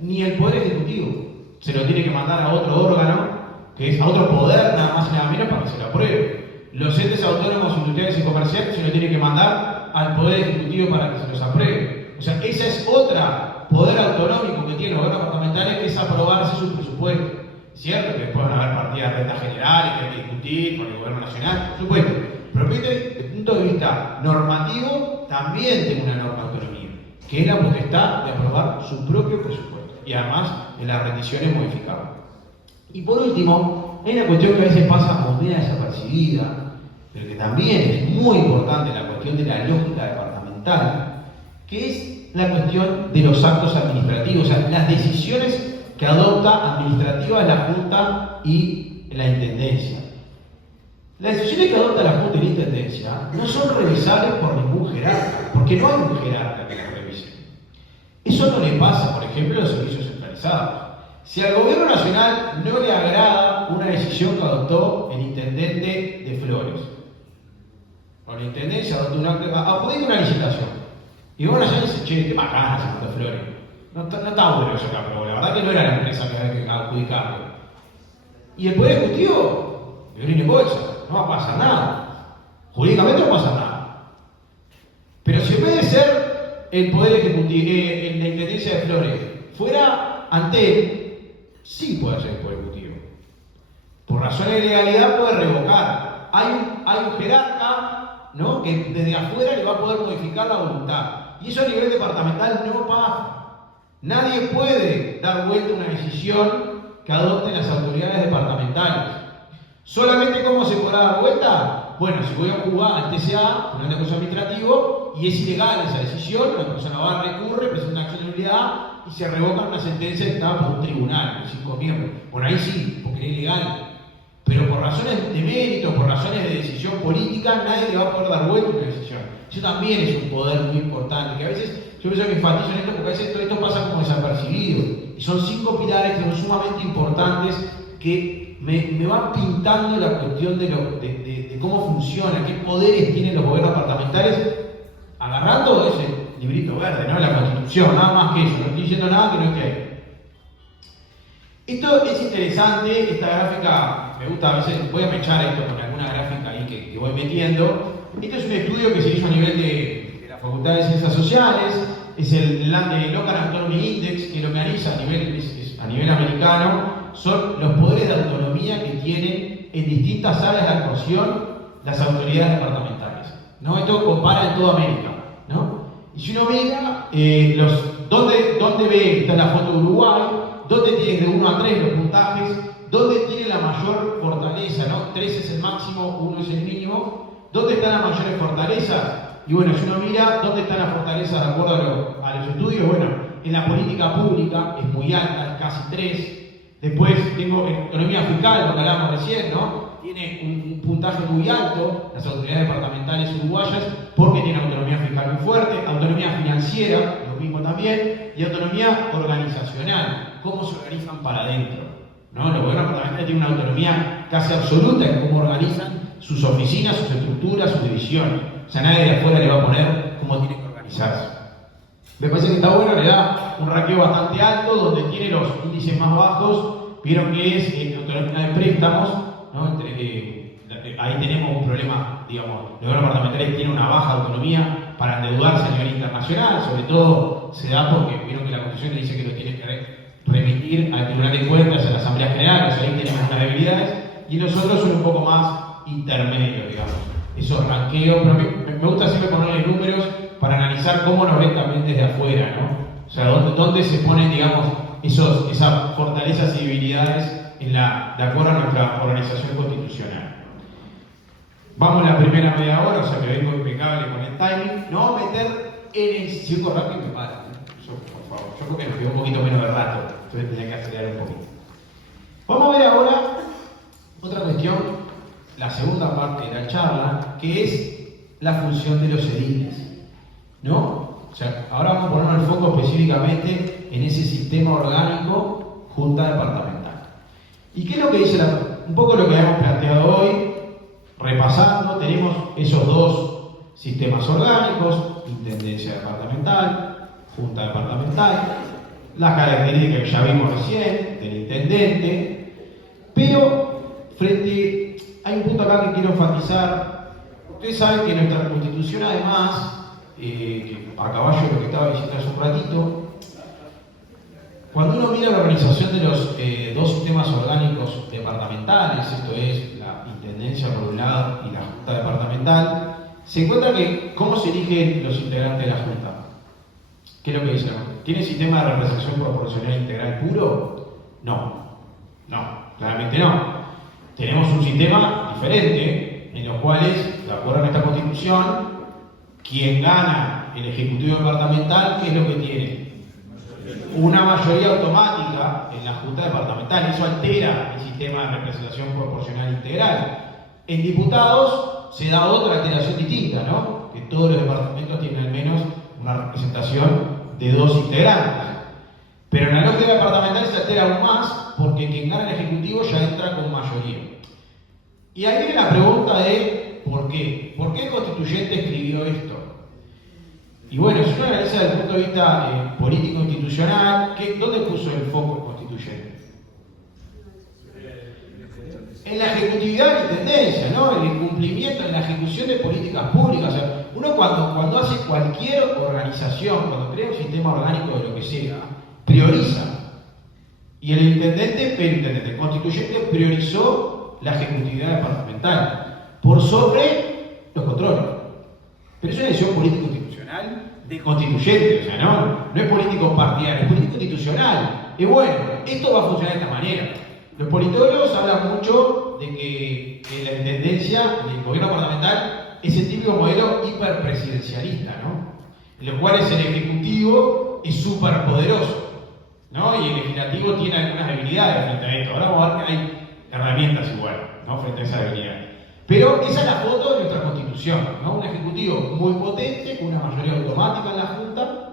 Ni el Poder Ejecutivo se lo tiene que mandar a otro órgano, que es a otro poder, nada más y nada menos, para que se lo apruebe. Los entes autónomos, industriales y comerciales se lo tiene que mandar al Poder Ejecutivo para que se los apruebe. O sea, esa es otra poder autonómico que tiene el gobierno departamental, que es aprobarse su presupuesto. Cierto que después van a haber partidas de rentas generales que hay que discutir con el gobierno nacional, por supuesto. Pero desde el punto de vista normativo, también tiene una norma de autonomía, que es la potestad de aprobar su propio presupuesto. Y además, en las rendiciones modificables. Y por último, hay una cuestión que a veces pasa como media desapercibida, pero que también es muy importante, la cuestión de la lógica departamental, que es la cuestión de los actos administrativos, o sea, las decisiones que adopta administrativas la Junta y la Intendencia. Las decisiones que adopta la Junta y la Intendencia no son revisables por ningún jerarca, porque no hay un jerarca que las revise. Eso no le pasa, por ejemplo, a los servicios centralizados. Si al Gobierno Nacional no le agrada una decisión que adoptó el Intendente de Flores, o la Intendencia adoptó adjudica una licitación, y el Gobierno Nacional dice, che, qué bacana se mandó Flores. No está bueno eso acá, pero la verdad que no era la empresa que había que adjudicarlo. Y el Poder Ejecutivo, de orina en bolsa, no va a pasar nada. Jurídicamente no pasa nada. Pero si en vez de ser el Poder Ejecutivo, la Intendencia de Flores, fuera Antel, sí puede ser el Poder Ejecutivo. Por razones de legalidad puede revocar. Hay un jerarca, ¿no?, que desde afuera le va a poder modificar la voluntad. Y eso a nivel departamental no pasa. Nadie puede dar vuelta a una decisión que adopten las autoridades departamentales. ¿Solamente cómo se podrá dar vuelta? Bueno, si voy a jugar al TCA, Tribunal de Acusación Administrativo, y es ilegal esa decisión, la persona va, recurre, presenta una acción de nulidad y se revoca una sentencia dictada por un tribunal de 5 miembros. Bueno, ahí sí, porque es ilegal. Pero por razones de mérito, por razones de decisión política, nadie le va a poder dar vuelta a una decisión. Eso también es un poder muy importante, que a veces yo pienso que enfatizo en esto porque a veces todo esto pasa como desapercibido. Y son 5 pilares que son sumamente importantes que me van pintando la cuestión de cómo funciona, qué poderes tienen los gobiernos departamentales, agarrando ese librito verde, ¿no?, la Constitución, nada más que eso, no estoy diciendo nada que no esté ahí. Esto es interesante, esta gráfica, me gusta a veces, voy a mechar esto con alguna gráfica ahí que voy metiendo. Esto es un estudio que se hizo a nivel de la Facultad de Ciencias Sociales, es el Local Autonomy Index, que lo que analiza a nivel americano son los poderes de autonomía que tienen en distintas áreas de actuación las autoridades departamentales, ¿no? Esto compara en toda América, ¿no? Y si uno mira dónde ve, está la foto de Uruguay, dónde tiene de 1 a 3 los puntajes, dónde tiene la mayor fortaleza, ¿no? 3 es el máximo, 1 es el mínimo, dónde están las mayores fortalezas. Y bueno, si uno mira dónde están las fortalezas de acuerdo a los estudios, bueno, en la política pública es muy alta, es casi 3, Después tengo autonomía fiscal, lo que hablábamos recién, ¿no? Tiene un puntaje muy alto las autoridades departamentales uruguayas porque tienen autonomía fiscal muy fuerte, autonomía financiera, lo mismo también, y autonomía organizacional, cómo se organizan para adentro, ¿no? Los gobiernos departamentales tienen una autonomía casi absoluta en cómo organizan sus oficinas, sus estructuras, sus divisiones. O sea, nadie de afuera le va a poner cómo tiene que organizarse. Me parece que está bueno, le da un ranqueo bastante alto, donde tiene los índices más bajos. Vieron que es en autonomía de préstamos, ¿no? Ahí tenemos un problema, digamos, los gobiernos departamentales tienen una baja autonomía para endeudarse a nivel internacional, sobre todo se da porque vieron que la Constitución le dice que lo tiene que remitir al Tribunal de Cuentas, a la Asamblea General, o sea, ahí tenemos unas debilidades, y nosotros son un poco más intermedios, digamos. Esos ranqueos, pero me gusta siempre ponerle números para analizar cómo nos ven también desde afuera, ¿no? O sea, dónde se ponen, digamos, esas fortalezas y debilidades de acuerdo a nuestra organización constitucional. Vamos a la primera media hora, o sea que vengo impecable con el timing. No vamos a meter en el circo rápido y me paro. Yo, por favor, yo creo que nos quedó un poquito menos de rato, entonces tenía que acelerar un poquito. Vamos a ver ahora otra cuestión, la segunda parte de la charla, que es la función de los ediles, ¿no? O sea, ahora vamos a poner el foco específicamente en ese sistema orgánico junta departamental. ¿Y qué es lo que dice un poco lo que hemos planteado hoy? Repasando, tenemos esos dos sistemas orgánicos, intendencia departamental, junta departamental, las características que ya vimos recién del intendente, pero hay un punto acá que quiero enfatizar. Ustedes saben que nuestra Constitución, además, que a caballo de lo que estaba diciendo hace un ratito, cuando uno mira la organización de los dos sistemas orgánicos departamentales, esto es la intendencia por un lado y la junta departamental, se encuentra que ¿cómo se eligen los integrantes de la junta? ¿Qué es lo que dice? ¿Tiene sistema de representación proporcional integral puro? No, claramente no. Tenemos un sistema diferente en los cuales, de acuerdo a nuestra Constitución, quien gana el Ejecutivo Departamental, ¿qué es lo que tiene? Una mayoría automática en la Junta Departamental. Eso altera el sistema de representación proporcional integral. En diputados se da otra alteración distinta, ¿no? Que todos los departamentos tienen al menos una representación de 2 integrantes. Pero en la lógica departamental se altera aún más porque quien gana el Ejecutivo ya entra con mayoría. Y ahí viene la pregunta de ¿por qué? ¿Por qué el constituyente escribió esto? Y bueno, si uno analiza desde el punto de vista político-institucional, ¿dónde puso el foco el constituyente? En la ejecutividad de la intendencia, ¿no? En el cumplimiento, en la ejecución de políticas públicas. O sea, uno cuando hace cualquier organización, cuando crea un sistema orgánico de lo que sea, prioriza. Y el intendente, el constituyente priorizó la ejecutividad departamental por sobre los controles. Pero es una decisión político-institucional del constituyente, o sea, no es político partidario, es político institucional. Y bueno, esto va a funcionar de esta manera. Los politólogos hablan mucho de que la intendencia del gobierno departamental es el típico modelo hiperpresidencialista, ¿no? En los cuales el ejecutivo es superpoderoso, ¿no? Y el legislativo tiene algunas debilidades frente a esto. Ahora vamos a ver que hay herramientas igual, ¿no? Frente a esa debilidad. Pero esa es la foto de nuestra Constitución, ¿no? Un ejecutivo muy potente, con una mayoría automática en la Junta,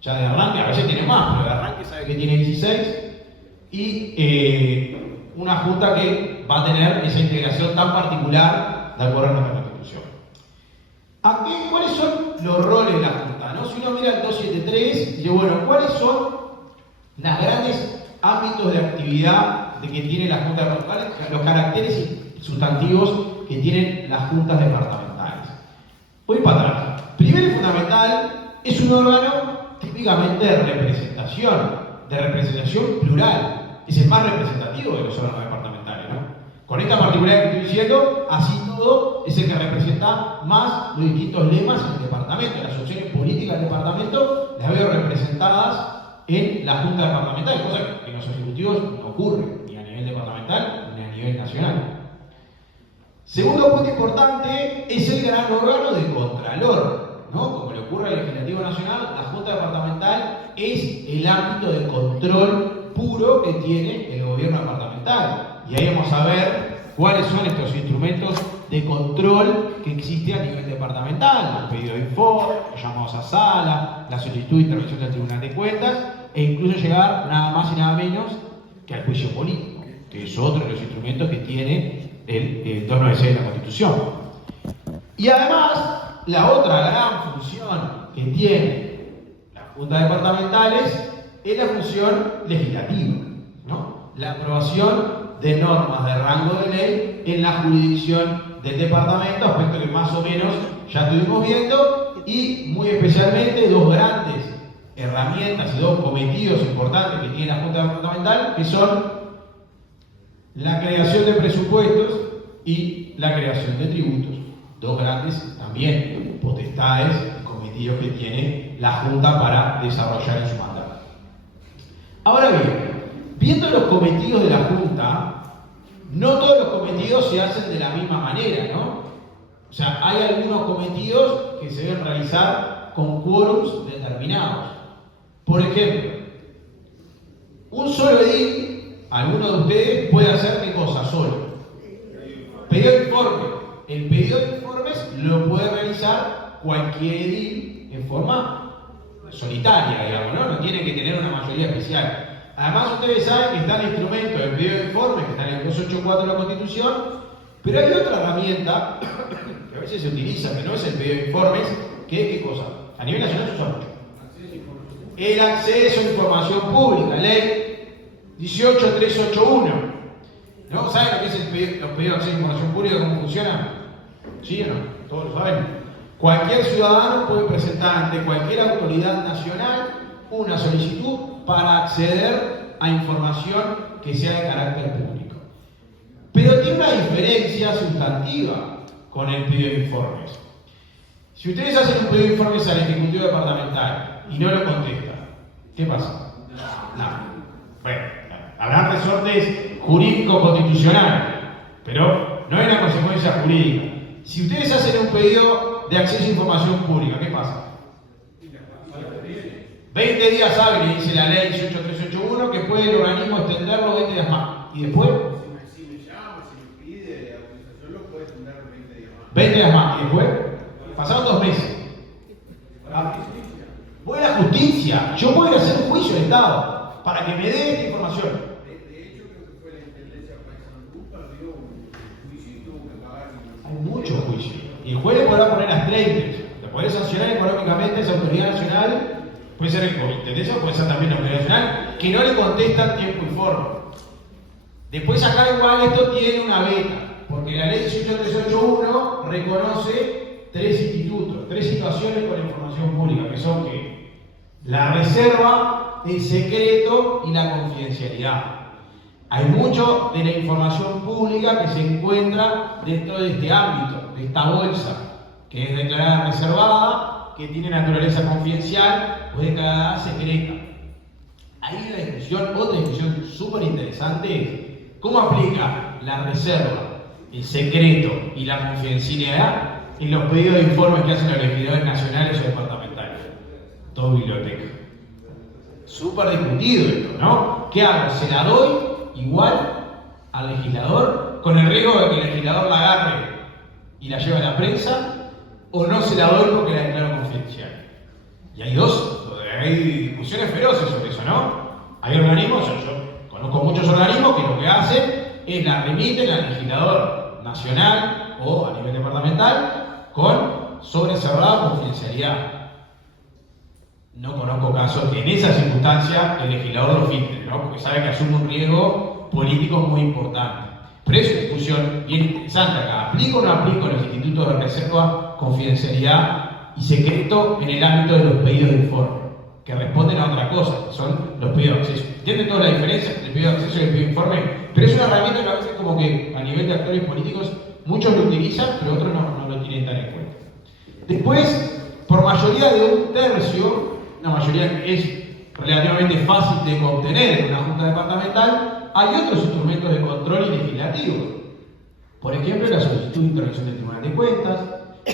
ya de arranque, a veces tiene más, pero de arranque sabe que tiene 16, y una Junta que va a tener esa integración tan particular de acuerdo a nuestra Constitución. ¿Cuáles son los roles de la Junta, ¿no? Si uno mira el 273, dice, bueno, ¿cuáles son los grandes ámbitos de actividad que tiene la Junta departamental, los caracteres sustantivos que tienen las juntas departamentales? Voy para atrás. Primero y fundamental, es un órgano típicamente de representación plural. Es el más representativo de los órganos departamentales, ¿no? Con esta particularidad que estoy diciendo, así todo es el que representa más los distintos lemas en el departamento. Las opciones políticas del departamento las veo representadas en la junta departamental, cosa que en los ejecutivos no ocurre, ni a nivel departamental ni a nivel nacional. Segundo punto importante, es el gran órgano de contralor, ¿no? Como le ocurre al Legislativo Nacional, la Junta Departamental es el ámbito de control puro que tiene el gobierno gobierno departamental. Y ahí vamos a ver cuáles son estos instrumentos de control que existe a nivel departamental: el pedido de informe, los llamados a sala, la solicitud de intervención del Tribunal de Cuentas, e incluso llegar nada más y nada menos que al juicio político, que es otro de los instrumentos que tiene el 296 de la Constitución. Y además, la otra gran función que tiene las juntas departamentales es la función legislativa, ¿no? La aprobación de normas de rango de ley en la jurisdicción del departamento, aspecto que más o menos ya estuvimos viendo, y muy especialmente dos grandes herramientas y dos cometidos importantes que tiene la Junta Departamental, que son la creación de presupuestos y la creación de tributos. Dos grandes también potestades y cometidos que tiene la Junta para desarrollar en su mandato. Ahora bien, viendo los cometidos de la Junta, no todos los cometidos se hacen de la misma manera, ¿no? O sea, hay algunos cometidos que se deben realizar con quórums determinados. Por ejemplo, un solo edil, alguno de ustedes puede hacer qué cosa solo. Pedido de informe. El pedido de informes lo puede realizar cualquier edil en forma solitaria, digamos, ¿no? No tiene que tener una mayoría especial. Además, ustedes saben que está el instrumento del pedido de informes, que está en el 284 de la Constitución, pero hay otra herramienta que a veces se utiliza, que no es el pedido de informes, que es ¿qué cosa? A nivel nacional se usa mucho. El acceso a información pública, ley 18381. ¿No? ¿Saben lo que es los pedidos de acceso a información pública, cómo funciona? ¿Sí o no? Todos lo saben. Cualquier ciudadano puede presentar ante cualquier autoridad nacional una solicitud para acceder a información que sea de carácter público. Pero tiene una diferencia sustantiva con el pedido de informes. Si ustedes hacen un pedido de informes al Ejecutivo Departamental y no lo contestan, ¿qué pasa? Nada. Bueno, habrá resortes jurídico-constitucionales, pero no hay una consecuencia jurídica. Si ustedes hacen un pedido de acceso a información pública, ¿qué pasa? 20 días hábiles, dice la ley 18381, que puede el organismo extenderlo 20 días más. ¿Y después? Si me llama, si me pide autorización, lo puede extender 20 días más. 20 días más. ¿Y después? Pasaron 2 meses. Voy a la justicia. Yo voy a hacer un juicio de Estado para que me dé esta información. De hecho, creo que fue la Intendencia de Paysandú, perdió un juicio y tuvo que pagar. Hay muchos juicios. Y el juez le podrá poner las 30. Le puede sancionar económicamente a esa autoridad nacional. Puede ser el Intendencia, puede ser también la autoridad nacional, que no le contestan tiempo y forma. Después acá igual esto tiene una beta, porque la ley 18381 reconoce 3 institutos, 3 situaciones con la información pública, que son que la reserva, el secreto y la confidencialidad. Hay mucho de la información pública que se encuentra dentro de este ámbito, de esta bolsa, que es declarada reservada, que tiene naturaleza confidencial o declarada secreta. Ahí la discusión, otra discusión súper interesante es cómo aplica la reserva, el secreto y la confidencialidad en los pedidos de informes que hacen los legisladores nacionales o departamentales. Todo biblioteca. Súper discutido esto, ¿no? ¿Qué hago? ¿Se la doy igual al legislador con el riesgo de que el legislador la agarre y la lleve a la prensa? ¿O no se la doy porque la declaro confidencial? Y hay discusiones feroces sobre eso, ¿no? Hay organismos, yo conozco muchos organismos que lo que hacen es la remiten al legislador nacional o a nivel departamental con sobrecerrada confidencialidad. No conozco casos que en esa circunstancia el legislador lo filtre, ¿no? Porque sabe que asume un riesgo político muy importante. Pero es una discusión bien interesante acá. ¿Aplico o no aplico los institutos de reserva, confidencialidad y secreto en el ámbito de los pedidos de informe? Que responden a otra cosa, que son los pedidos de acceso. ¿Entienden toda la diferencia entre el pedido de acceso y el pedido de informe? Pero es una herramienta que a veces como que a nivel de actores políticos muchos lo utilizan, pero otros no lo tienen tan en cuenta. Después, por mayoría de 1/3, una mayoría que es relativamente fácil de obtener en una junta departamental, hay otros instrumentos de control y legislativo. Por ejemplo, la solicitud de intervención del Tribunal de Cuentas.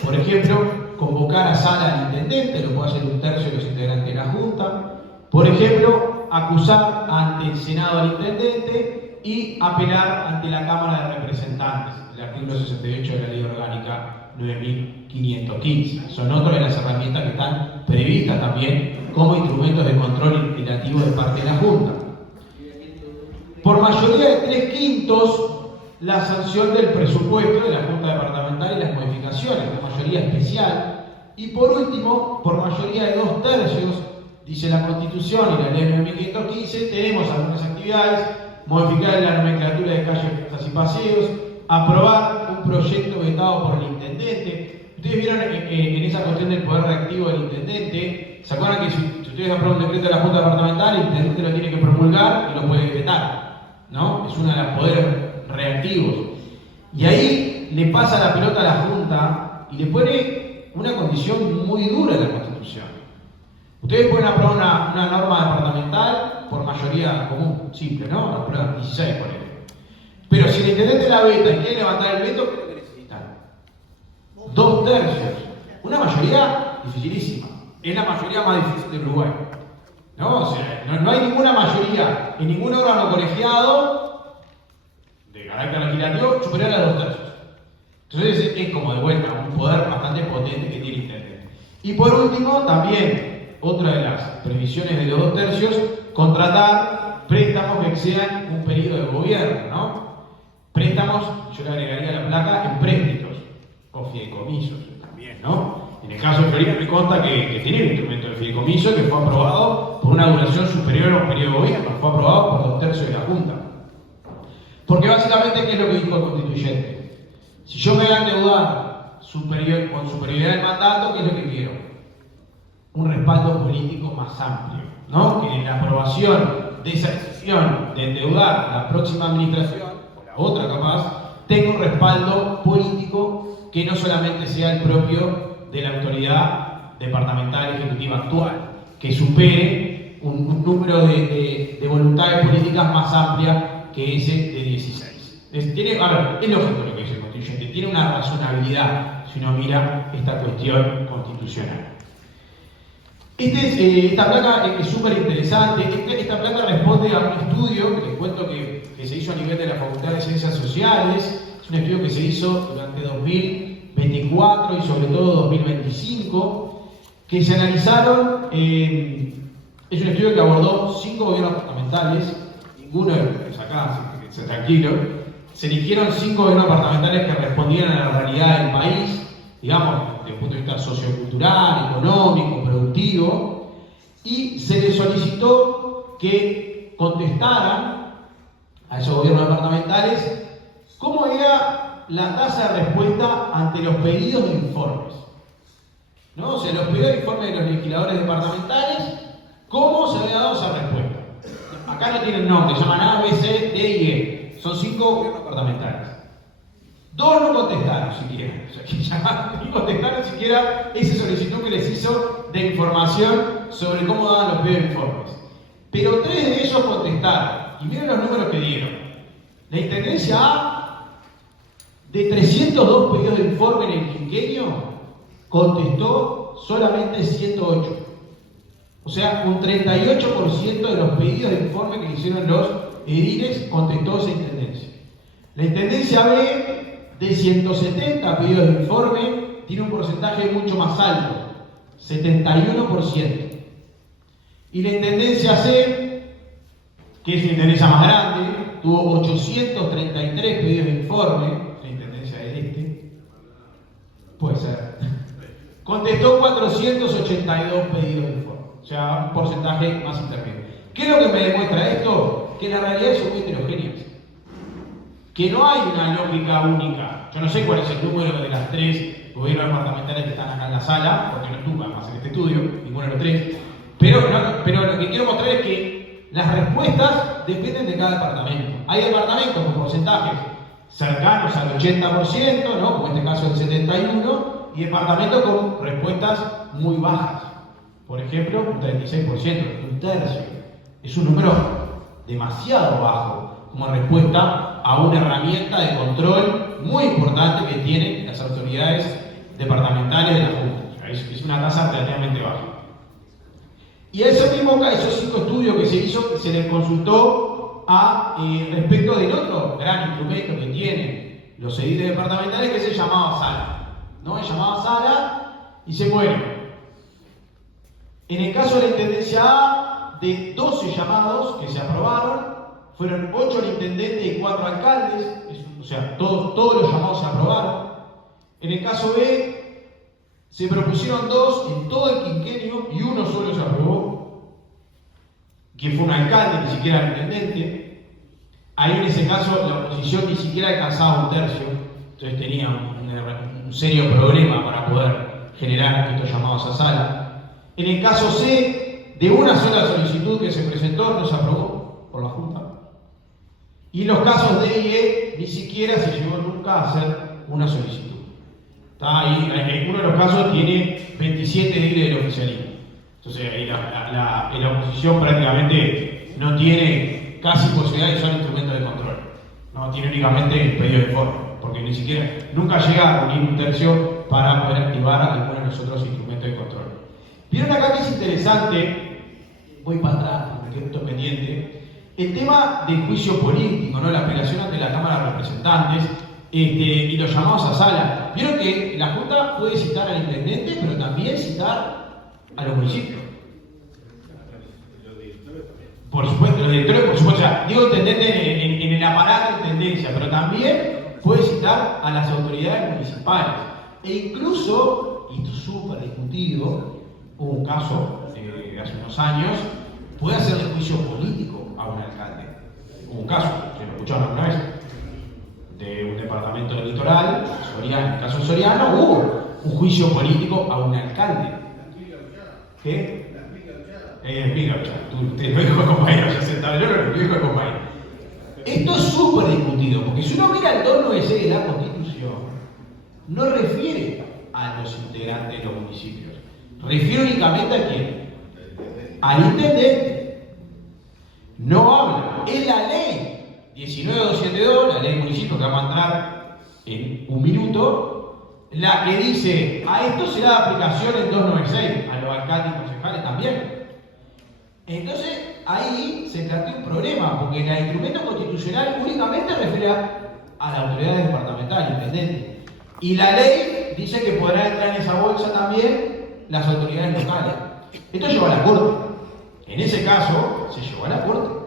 Por ejemplo, convocar a sala al intendente, lo puede hacer 1/3 de los integrantes de la Junta. Por ejemplo, acusar ante el Senado al intendente y apelar ante la Cámara de Representantes, el artículo 68 de la Ley Orgánica 9515. Son otras de las herramientas que están previstas también como instrumentos de control legislativo de parte de la Junta. Por mayoría de 3/5, la sanción del presupuesto de la Junta Departamental y las modificaciones, la mayoría especial. Y por último, por mayoría de 2/3, dice la Constitución y la Ley 9515, tenemos algunas actividades: modificar la nomenclatura de calles, plazas y paseos, aprobar un proyecto vetado por el intendente. Ustedes vieron en esa cuestión del poder reactivo del intendente, ¿se acuerdan que si ustedes aprueban un decreto de la Junta Departamental, el intendente lo tiene que promulgar y lo puede vetar, ¿no? Es uno de los poderes reactivos. Y ahí le pasa la pelota a la Junta y le pone una condición muy dura en la Constitución. Ustedes pueden aprobar una norma departamental por mayoría común, simple, ¿no? Aprueban 16, por ejemplo. Pero si el intendente la veta y quiere levantar el veto, ¿qué es lo que necesitan? 2/3. Una mayoría dificilísima. Es la mayoría más difícil del Uruguay, ¿no? O sea, no hay ninguna mayoría en ningún órgano colegiado de carácter legislativo superior a 2/3. Entonces es como de vuelta un poder bastante potente que tiene el intendente. Y por último, también otra de las previsiones de los 2/3, contratar préstamos que excedan un periodo de gobierno, ¿no? Préstamos, yo le agregaría la placa, empréstitos o fideicomisos también, ¿no? En el caso de Florida me consta que tiene un instrumento de fideicomiso que fue aprobado por una duración superior a un periodo de gobierno, fue aprobado por 2/3 de la Junta. Porque básicamente, ¿qué es lo que dijo el constituyente? Si yo me voy a endeudar con superioridad del mandato, ¿qué es lo que quiero? Un respaldo político más amplio, ¿no? Que en la aprobación de esa decisión de endeudar la próxima administración, o la otra capaz, tenga un respaldo político que no solamente sea el propio de la autoridad departamental ejecutiva actual, que supere un número de voluntades políticas más amplia que ese de 16. Es lógico lo que dice el constituyente, tiene una razonabilidad si uno mira esta cuestión constitucional. Esta placa es súper interesante. Esta placa responde a un estudio que les cuento que se hizo a nivel de la Facultad de Ciencias Sociales. Es un estudio que se hizo durante 2024 y sobre todo 2025, que se analizaron. Es un estudio que abordó 5 gobiernos departamentales, ninguno es acá, así que se tranquilo. Se eligieron 5 gobiernos departamentales que respondieran a la realidad del país, digamos, desde el punto de vista sociocultural, económico, productivo, y se les solicitó que contestaran a esos gobiernos departamentales cómo era la tasa de respuesta ante los pedidos de informes, ¿no? O sea, los pedidos de informes de los legisladores departamentales, ¿cómo se había dado esa respuesta? Acá no tienen nombre, se llaman A, B, C, D y E. Son 5 gobiernos departamentales. 2 no contestaron siquiera, o sea, que llamaron, ni contestaron siquiera esa solicitud que les hizo de información sobre cómo daban los pedidos de informes. Pero 3 de ellos contestaron, y miren los números que dieron. La Intendencia A, de 302 pedidos de informe en el quinquenio, contestó solamente 108. O sea, un 38% de los pedidos de informe que hicieron los ediles contestó esa Intendencia. La Intendencia B, de 170 pedidos de informe, tiene un porcentaje mucho más alto, 71%. Y la Intendencia C, que es la Intendencia más grande, tuvo 833 pedidos de informe, la Intendencia del Este, puede ser, contestó 482 pedidos de informe, o sea, un porcentaje más intermedio. ¿Qué es lo que me demuestra esto? Que las realidades son muy heterogéneas, que no hay una lógica única. Yo no sé cuál es el número de las 3 gobiernos departamentales que están acá en la sala, porque no estuve más en este estudio, ninguno de los 3, pero lo que quiero mostrar es que las respuestas dependen de cada departamento. Hay departamentos con porcentajes cercanos al 80%, ¿no? Como en este caso el 71%, y departamentos con respuestas muy bajas. Por ejemplo, un 36%, un tercio. Es un número demasiado bajo como respuesta a una herramienta de control muy importante que tienen las autoridades departamentales de la Junta. O sea, es una tasa relativamente baja. Y a esos 5 estudios que se hizo, se les consultó respecto del otro gran instrumento que tienen los ediles departamentales, que es el llamado sala. ¿No? El llamado sala, dice, bueno, en el caso de la Intendencia A, de 12 llamados que se aprobaron, fueron 8 al intendente y 4 alcaldes, o sea, todos los llamados se aprobaron. En el caso B, se propusieron 2 en todo el quinquenio y 1 solo se aprobó, que fue un alcalde, ni siquiera el intendente. Ahí en ese caso la oposición ni siquiera alcanzaba un tercio, entonces tenía un serio problema para poder generar estos llamados a sala. En el caso C, de una sola solicitud que se presentó, no se aprobó por la Junta. Y en los casos D y E, ni siquiera se llegó nunca a hacer una solicitud. Está ahí, en uno de los casos tiene 27 ediles del oficialismo. Entonces ahí la oposición prácticamente no tiene casi posibilidad de usar instrumentos de control. No, tiene únicamente el pedido de informe, porque ni siquiera, nunca llega a reunir un tercio para poder activar alguno de los otros instrumentos de control. Vieron acá que es interesante, voy para atrás, me quedo esto pendiente, el tema del juicio político, ¿no? La apelación ante la Cámara de Representantes y los llamados a sala. Vieron que la Junta puede citar al intendente, pero también citar a los municipios. Por supuesto, los directores, por supuesto, o sea, digo intendente en el aparato de intendencia, pero también puede citar a las autoridades municipales. E incluso, y esto es súper discutido, hubo un caso hace unos años, puede hacerle juicio político a un alcalde. Hubo un caso, que lo escucharon alguna vez, de un departamento del litoral, Soriano, en el caso Soriano, hubo un juicio político a un alcalde. ¿Qué? Mira, usted lo dijo el compañero, ya se establó, lo dijo el compañero. Esto es súper discutido, porque si uno mira el 296 de la Constitución, no refiere a los integrantes de los municipios, refiere únicamente a quién, al intendente. No habla, es la ley 19272, la ley del municipio que vamos a entrar en un minuto, la que dice, a esto se da aplicación el 296, a los alcaldes y concejales también. Entonces, ahí se plantea un problema, porque el instrumento constitucional únicamente refiere a la autoridad departamental, intendente. Y la ley dice que podrán entrar en esa bolsa también las autoridades locales. Esto llevó a la Corte. En ese caso, se llevó a la Corte.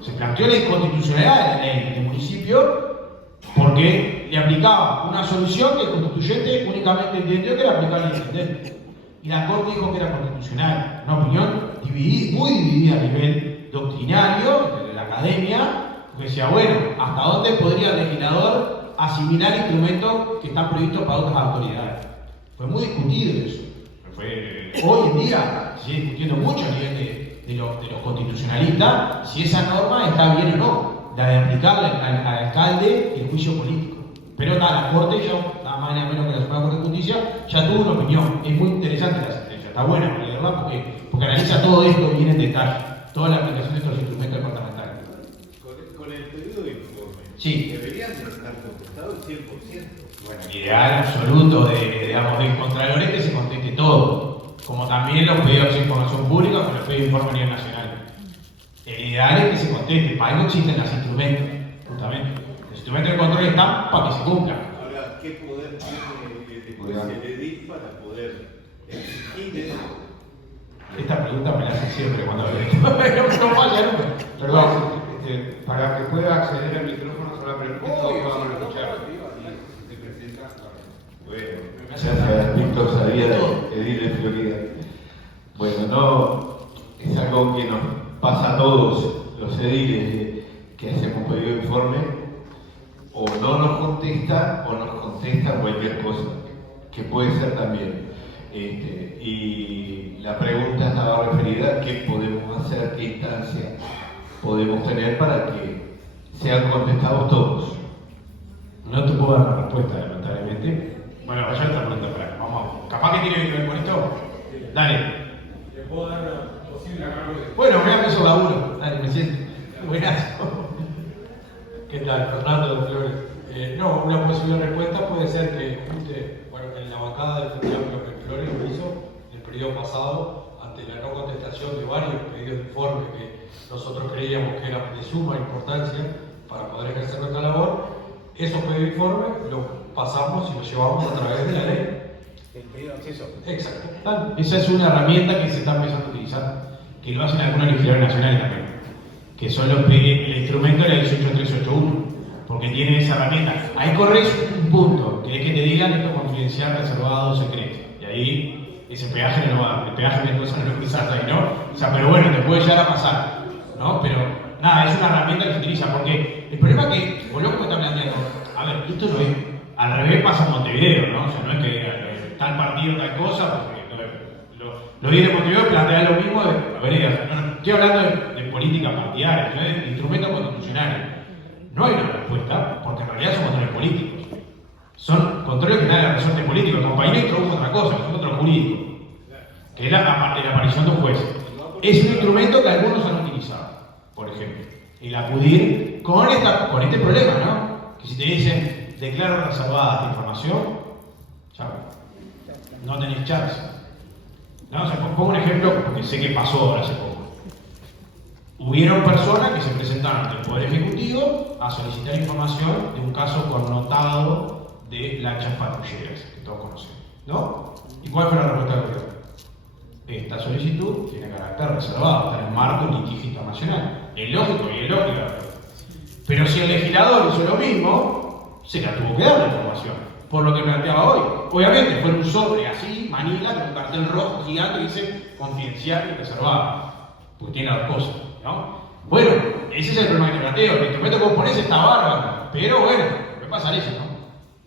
Se planteó la inconstitucionalidad de la ley del municipio porque le aplicaba una solución que el constituyente únicamente entendió que era aplicable al intendente. Y la Corte dijo que era constitucional. Una opinión muy dividida a nivel doctrinario, de la academia, que decía, bueno, ¿hasta dónde podría el legislador asimilar instrumentos que están previstos para otras autoridades? Fue muy discutido eso. Hoy en día se sigue discutiendo mucho a nivel de los constitucionalistas si esa norma está bien o no, la de aplicarle al alcalde el juicio político. Pero la Corte, ya nada más ni menos que la Suprema Corte de Justicia, ya tuvo una opinión. Es muy interesante la sentencia, está buena para leerla porque analiza todo esto bien en detalle, toda la aplicación de estos instrumentos departamentales. Con el pedido de informe, sí, deberían de estar contestados el 100%. Bueno, el ideal absoluto del Contralor es que se conteste todo, como también los pedidos de información pública con los pedidos de informe a nivel nacional. El ideal es que se conteste, para eso existen los instrumentos, justamente. Los instrumentos de control están para que se cumplan. Ahora, ¿qué poder tiene el EDIC para poder exigir eso? Esta pregunta me la hace siempre cuando hablo de esto. No falla nunca. Perdón, para que pueda acceder al micrófono solamente podamos escuchar. Bueno, gracias Víctor Saavedra, edil de Florida. Bueno, no es algo que nos pasa a todos los ediles que hacemos pedido de informe, o no nos contestan o nos contestan cualquier cosa, que puede ser también. Y la pregunta estaba referida a qué podemos hacer, qué instancia podemos tener para que sean contestados todos. No te puedo dar una respuesta, lamentablemente. Bueno, vaya otra pregunta para acá. Vamos. ¿Capaz que tiene que ver con esto? Dale. ¿Le puedo dar una posible a cargo de...? Bueno, voy a empezar la 1. Dale, presidente. Buenazo. ¿Qué tal? Fernando de Flores. No, una posible respuesta puede ser que, bueno, en la bancada del Frente Amplio que Flores lo hizo el periodo pasado ante la no contestación de varios pedidos de informe que nosotros creíamos que eran de suma importancia para poder ejercer nuestra labor, esos pedidos de informe los pasamos y los llevamos a través de la ley. El pedido de acceso. Exacto. Esa es una herramienta que se está empezando a utilizar, que lo hacen algunos legisladores nacionales también, que son el instrumento de la 18381, porque tiene esa herramienta. Ahí corres un punto, que es que te digan esto confidencial, reservado, secreto. Y ahí ese peaje no lo va, el peaje de cosas no lo cruzas ahí, ¿no? O sea, pero bueno, te puede llegar a pasar, ¿no? Pero nada, es una herramienta que se utiliza, porque el problema es que, por lo que me está planteando, a ver, esto no es, al revés pasa en Montevideo, ¿no? O sea, no es que tal partido, tal cosa, porque lo vi de Montevideo plantea lo mismo de veredas. No, estoy hablando de política partidaria, ¿no? De instrumentos constitucionales. No hay una respuesta, porque en realidad son controles políticos. Son controles que dan la resorte político. El compañero introdujo otra cosa, un control jurídico, que es la aparición de un juez. Es un instrumento que algunos han utilizado, por ejemplo, el acudir con este problema, ¿no? Que si te dicen, declaro reservada esta información, chao, no tenés chance. ¿No? O sea, pongo un ejemplo porque sé que pasó ahora hace poco. Hubieron personas que se presentaron ante el Poder Ejecutivo a solicitar información de un caso connotado de lanchas patrulleras, que todos conocemos, ¿no? ¿Y cuál fue la respuesta del gobierno? Esta solicitud tiene carácter reservado, está en el marco de un litigio internacional. Es lógico y es lógico. Pero si el legislador hizo lo mismo, se la tuvo que dar la información, por lo que planteaba hoy. Obviamente fue un sobre así, manila, con un cartel rojo gigante que dice confidencial y reservado, porque tiene las dos cosas, ¿no? Bueno, ese es el problema que te planteo. El instrumento que vos ponés está bárbaro, pero bueno, ¿qué pasa eso, no?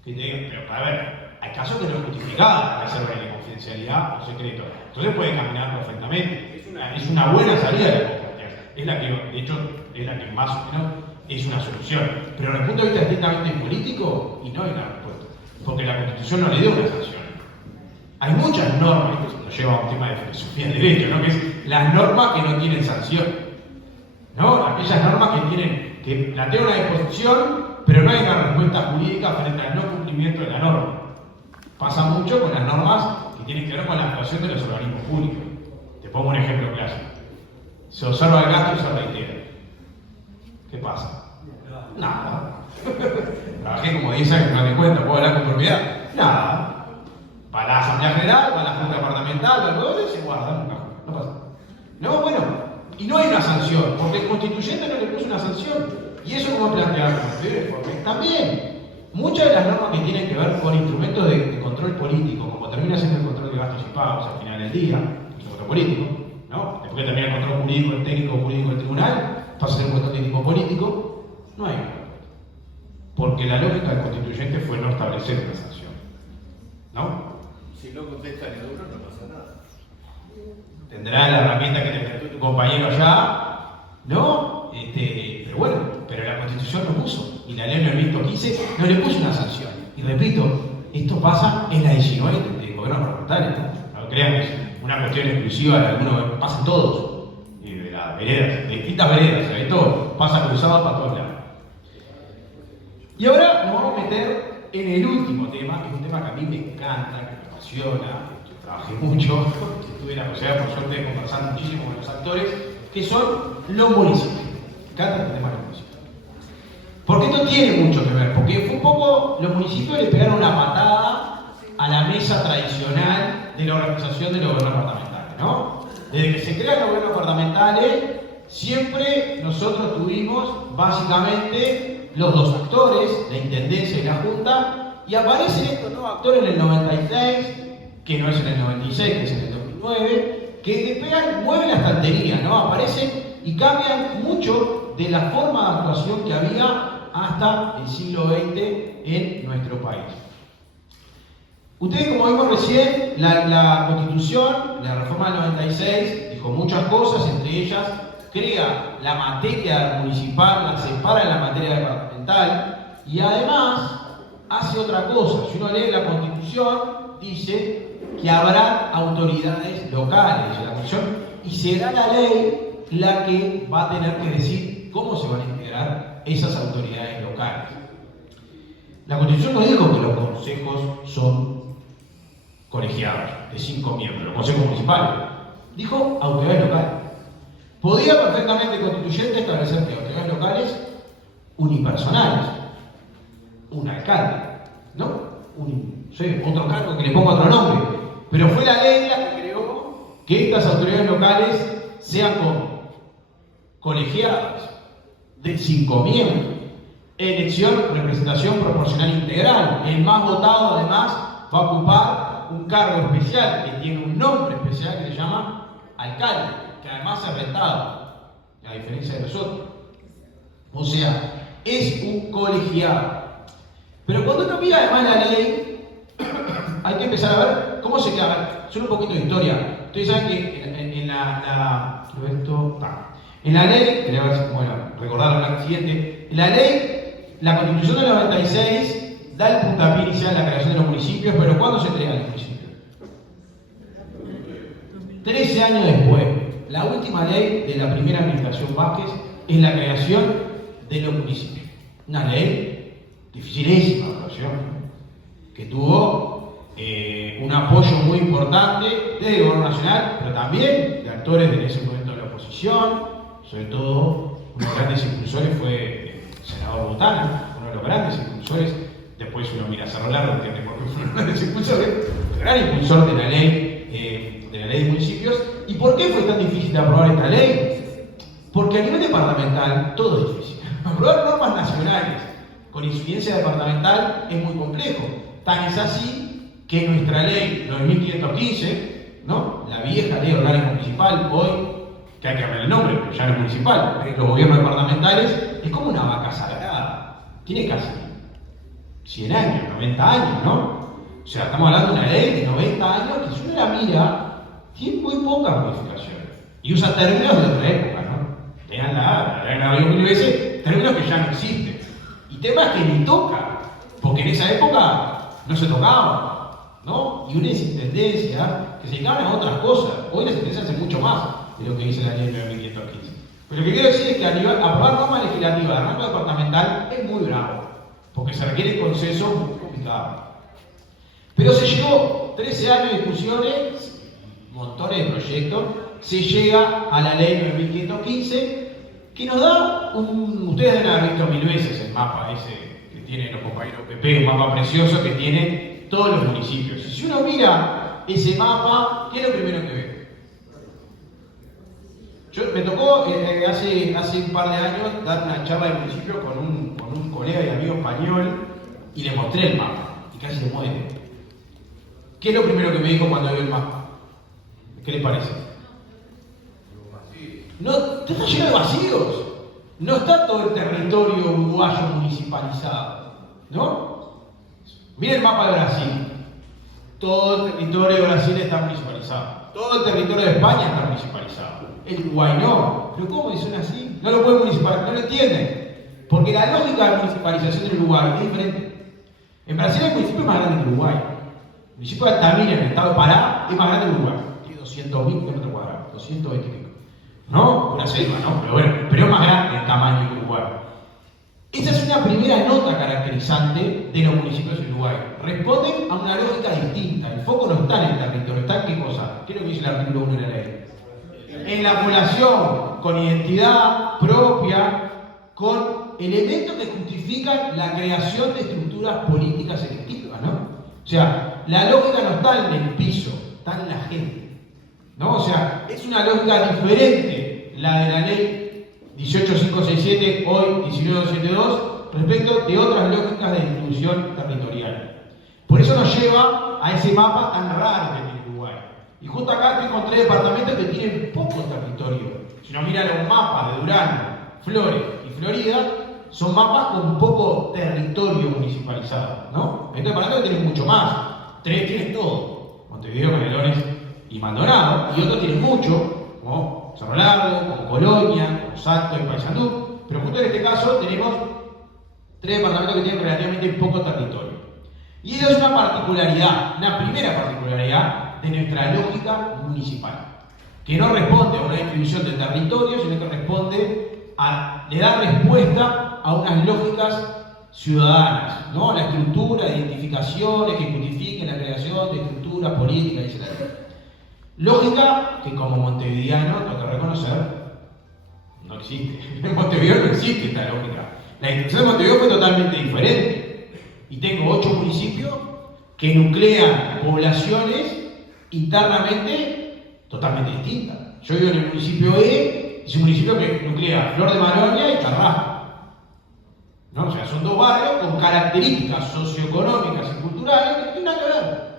Que te digan, pero a ver, hay casos que no es justificada la reserva de confidencialidad o secreto. Entonces puede caminar perfectamente. Es una buena salida de la competencia. Es la que, de hecho, es la que más o menos es una solución. Pero desde el punto de vista estrictamente político, y no hay una respuesta. Porque la Constitución no le dio una sanción. Hay muchas normas, esto nos lleva a un tema de filosofía del derecho, ¿no? Que es las normas que no tienen sanción, ¿no? Aquellas normas que plantean una disposición, pero no hay una respuesta jurídica frente al no cumplimiento de la norma. Pasa mucho con las normas que tienen que ver con la actuación de los organismos públicos. Te pongo un ejemplo clásico. Se observa el gasto y se reitera. ¿Qué pasa? Nada. Trabajé como 10 años, no me cuenta, puedo hablar con propiedad. Nada. Para la Asamblea General, para la Junta Departamental, para todo eso, se guarda, no pasa. No, bueno, y no hay una sanción, porque el constituyente no le puso una sanción. Y eso como planteamos, también. Muchas de las normas que tienen que ver con instrumentos de control político, como termina siendo el control de gastos y pagos al final del día, es un control político, ¿no? Después que termina el control jurídico, el técnico jurídico del tribunal, pasa a ser un control de tipo político, no hay una. Porque la lógica del constituyente fue no establecer una sanción, ¿no? Si no contesta ni uno, no pasa nada. Tendrá la herramienta que te prestó tu compañero allá, ¿no? Pero bueno, pero la Constitución no puso, y la ley 9115 no le puso una sanción. Y repito, esto pasa en la 19 de gobierno parlamentario, ¿no? No crean que es una cuestión exclusiva de algunos, pasa en todos, de las veredas, de distintas veredas, de todo, pasa cruzado para todos lados. Y ahora nos vamos a meter en el último tema, que es un tema que a mí me encanta, que me apasiona, que trabajé mucho, que tuve la posibilidad por suerte de conversar muchísimo con los actores, que son los municipios. Me encanta este tema de los municipios. Porque esto tiene mucho que ver, porque fue un poco, los municipios le pegaron una patada a la mesa tradicional de la organización de los gobiernos departamentales, ¿no? Desde que se crean los gobiernos departamentales, siempre nosotros tuvimos básicamente los dos actores, la Intendencia y la Junta, y aparecen estos nuevos actores en el 96, que no es en el 96, que es en el 2009, que despegan, mueven la estantería, ¿no? Aparecen y cambian mucho de la forma de actuación que había hasta el siglo XX en nuestro país. Ustedes, como vimos recién, la Constitución, la reforma del 96, dijo muchas cosas, entre ellas crea la materia municipal, la separa de la materia departamental y además hace otra cosa. Si uno lee la Constitución, dice que habrá autoridades locales en la Constitución y será la ley la que va a tener que decir cómo se van a integrar esas autoridades locales. La Constitución no dijo que los consejos son colegiados de 5 miembros, los consejos municipales. Dijo autoridades locales. Podía perfectamente el constituyente establecer que autoridades locales unipersonales, un alcalde, ¿no? Otro cargo que le ponga otro nombre. Pero fue la ley la que creó que estas autoridades locales sean como colegiadas de 5 miembros, elección, representación proporcional integral. El más votado además va a ocupar un cargo especial que tiene un nombre especial que se llama alcalde, que además es rentado, a diferencia de nosotros. O sea, es un colegiado. Pero cuando uno mira además la ley, hay que empezar a ver cómo se queda. Solo un poquito de historia. Ustedes saben que en la ley, bueno, recordaron la siguiente, en la ley, la Constitución del 96 da el puntapié inicial a la creación de los municipios, pero ¿cuándo se crean los municipios? 13 años después. La última ley de la primera administración Vázquez es la creación de los municipios. Una ley dificilísima, que tuvo un apoyo muy importante del gobierno nacional, pero también de actores de ese momento de la oposición, sobre todo uno de los grandes impulsores fue el senador Botana, uno de los grandes impulsores. Después uno mira a Cerro Largo, entiende por qué fue uno de los grandes impulsores, el gran impulsor de la ley de municipios. ¿Y por qué fue tan difícil de aprobar esta ley? Porque a nivel departamental todo es difícil. Aprobar normas nacionales con incidencia departamental es muy complejo. Tan es así que nuestra ley 9515, ¿no? La vieja ley orgánica municipal, hoy, que hay que cambiar el nombre, pero ya no es municipal, los gobiernos departamentales, es como una vaca sagrada. Tiene casi 100 años, 90 años, ¿no? O sea, estamos hablando de una ley de 90 años que si uno la mira, tiene muy pocas modificaciones. Y usa términos de otra época, ¿no? Tengan la hablado mil veces, términos que ya no existen. Y temas que ni toca, porque en esa época no se tocaban, ¿no? Y unas intendencias que se dedicaban a otras cosas. Hoy las intendencias hacen mucho más de lo que dice la ley de 9515. Pero lo que quiero decir es que aprobar normas legislativas de rango departamental es muy bravo, porque se requiere consenso muy complicado. Pero se llegó 13 años de discusiones, montones de proyectos, se llega a la ley 9515, que nos da ustedes deben haber visto 1000 veces el mapa ese que tienen los compañeros PP, un mapa precioso que tiene todos los municipios. Y si uno mira ese mapa, ¿qué es lo primero que ve? Me tocó hace un par de años dar una charla de municipio con un colega y amigo español y le mostré el mapa y casi se muere. ¿Qué es lo primero que me dijo cuando vio el mapa? ¿Qué les parece? No, está lleno de vacíos. No está todo el territorio uruguayo municipalizado, ¿no? Miren el mapa de Brasil. Todo el territorio de Brasil está municipalizado. Todo el territorio de España está municipalizado. El Uruguay no. ¿Pero cómo dicen así? No lo pueden municipalizar, no lo entienden. Porque la lógica de municipalización del Uruguay es diferente. En Brasil el municipio es más grande que Uruguay. El municipio de Altamira, en el estado de Pará, es más grande que Uruguay. Tiene 200.000 kilómetros cuadrados, 220 y pico. ¿No? Una selva, ¿no? Pero bueno, pero es más grande en tamaño que Uruguay. Esa es una primera nota caracterizante de los municipios de Uruguay. Responden a una lógica distinta. El foco no está en el territorio, está en qué cosa. ¿Qué es lo que dice el artículo 1 de la ley? En la población con identidad propia, con elementos que justifican la creación de estructuras políticas selectivas, ¿no? O sea, la lógica no está en el piso, está en la gente, ¿no? O sea, es una lógica diferente la de la ley 18567, hoy 19272, respecto de otras lógicas de distribución territorial. Por eso nos lleva a ese mapa tan raro que tiene Uruguay. Y justo acá tengo 3 departamentos que tienen poco territorio. Si uno mira los mapas de Durango, Flores y Florida, son mapas con poco territorio municipalizado, ¿no? Estos departamentos tienen mucho más. 3 tienen todo. Montevideo, Canelones y Maldonado. Y otros tienen mucho, como Cerro Largo, como Colonia, como Salto y Paysandú. Pero justo en este caso tenemos 3 departamentos que tienen relativamente poco territorio. Y esa es una particularidad, una primera particularidad de nuestra lógica municipal, que no responde a una distribución del territorio, sino que le da respuesta a unas lógicas ciudadanas, ¿no? La estructura de identificaciones que justifiquen la creación de estructuras políticas, etc. Lógica que como montevideano, tengo que reconocer, no existe. En Montevideo no existe esta lógica. La institución de Montevideo fue totalmente diferente. Y tengo 8 municipios que nuclean poblaciones internamente totalmente distintas. Yo vivo en el municipio E, es un municipio que nuclea Flor de Maronia y Carrasco, ¿no? O sea, son 2 barrios con características socioeconómicas y culturales que no tienen nada que ver.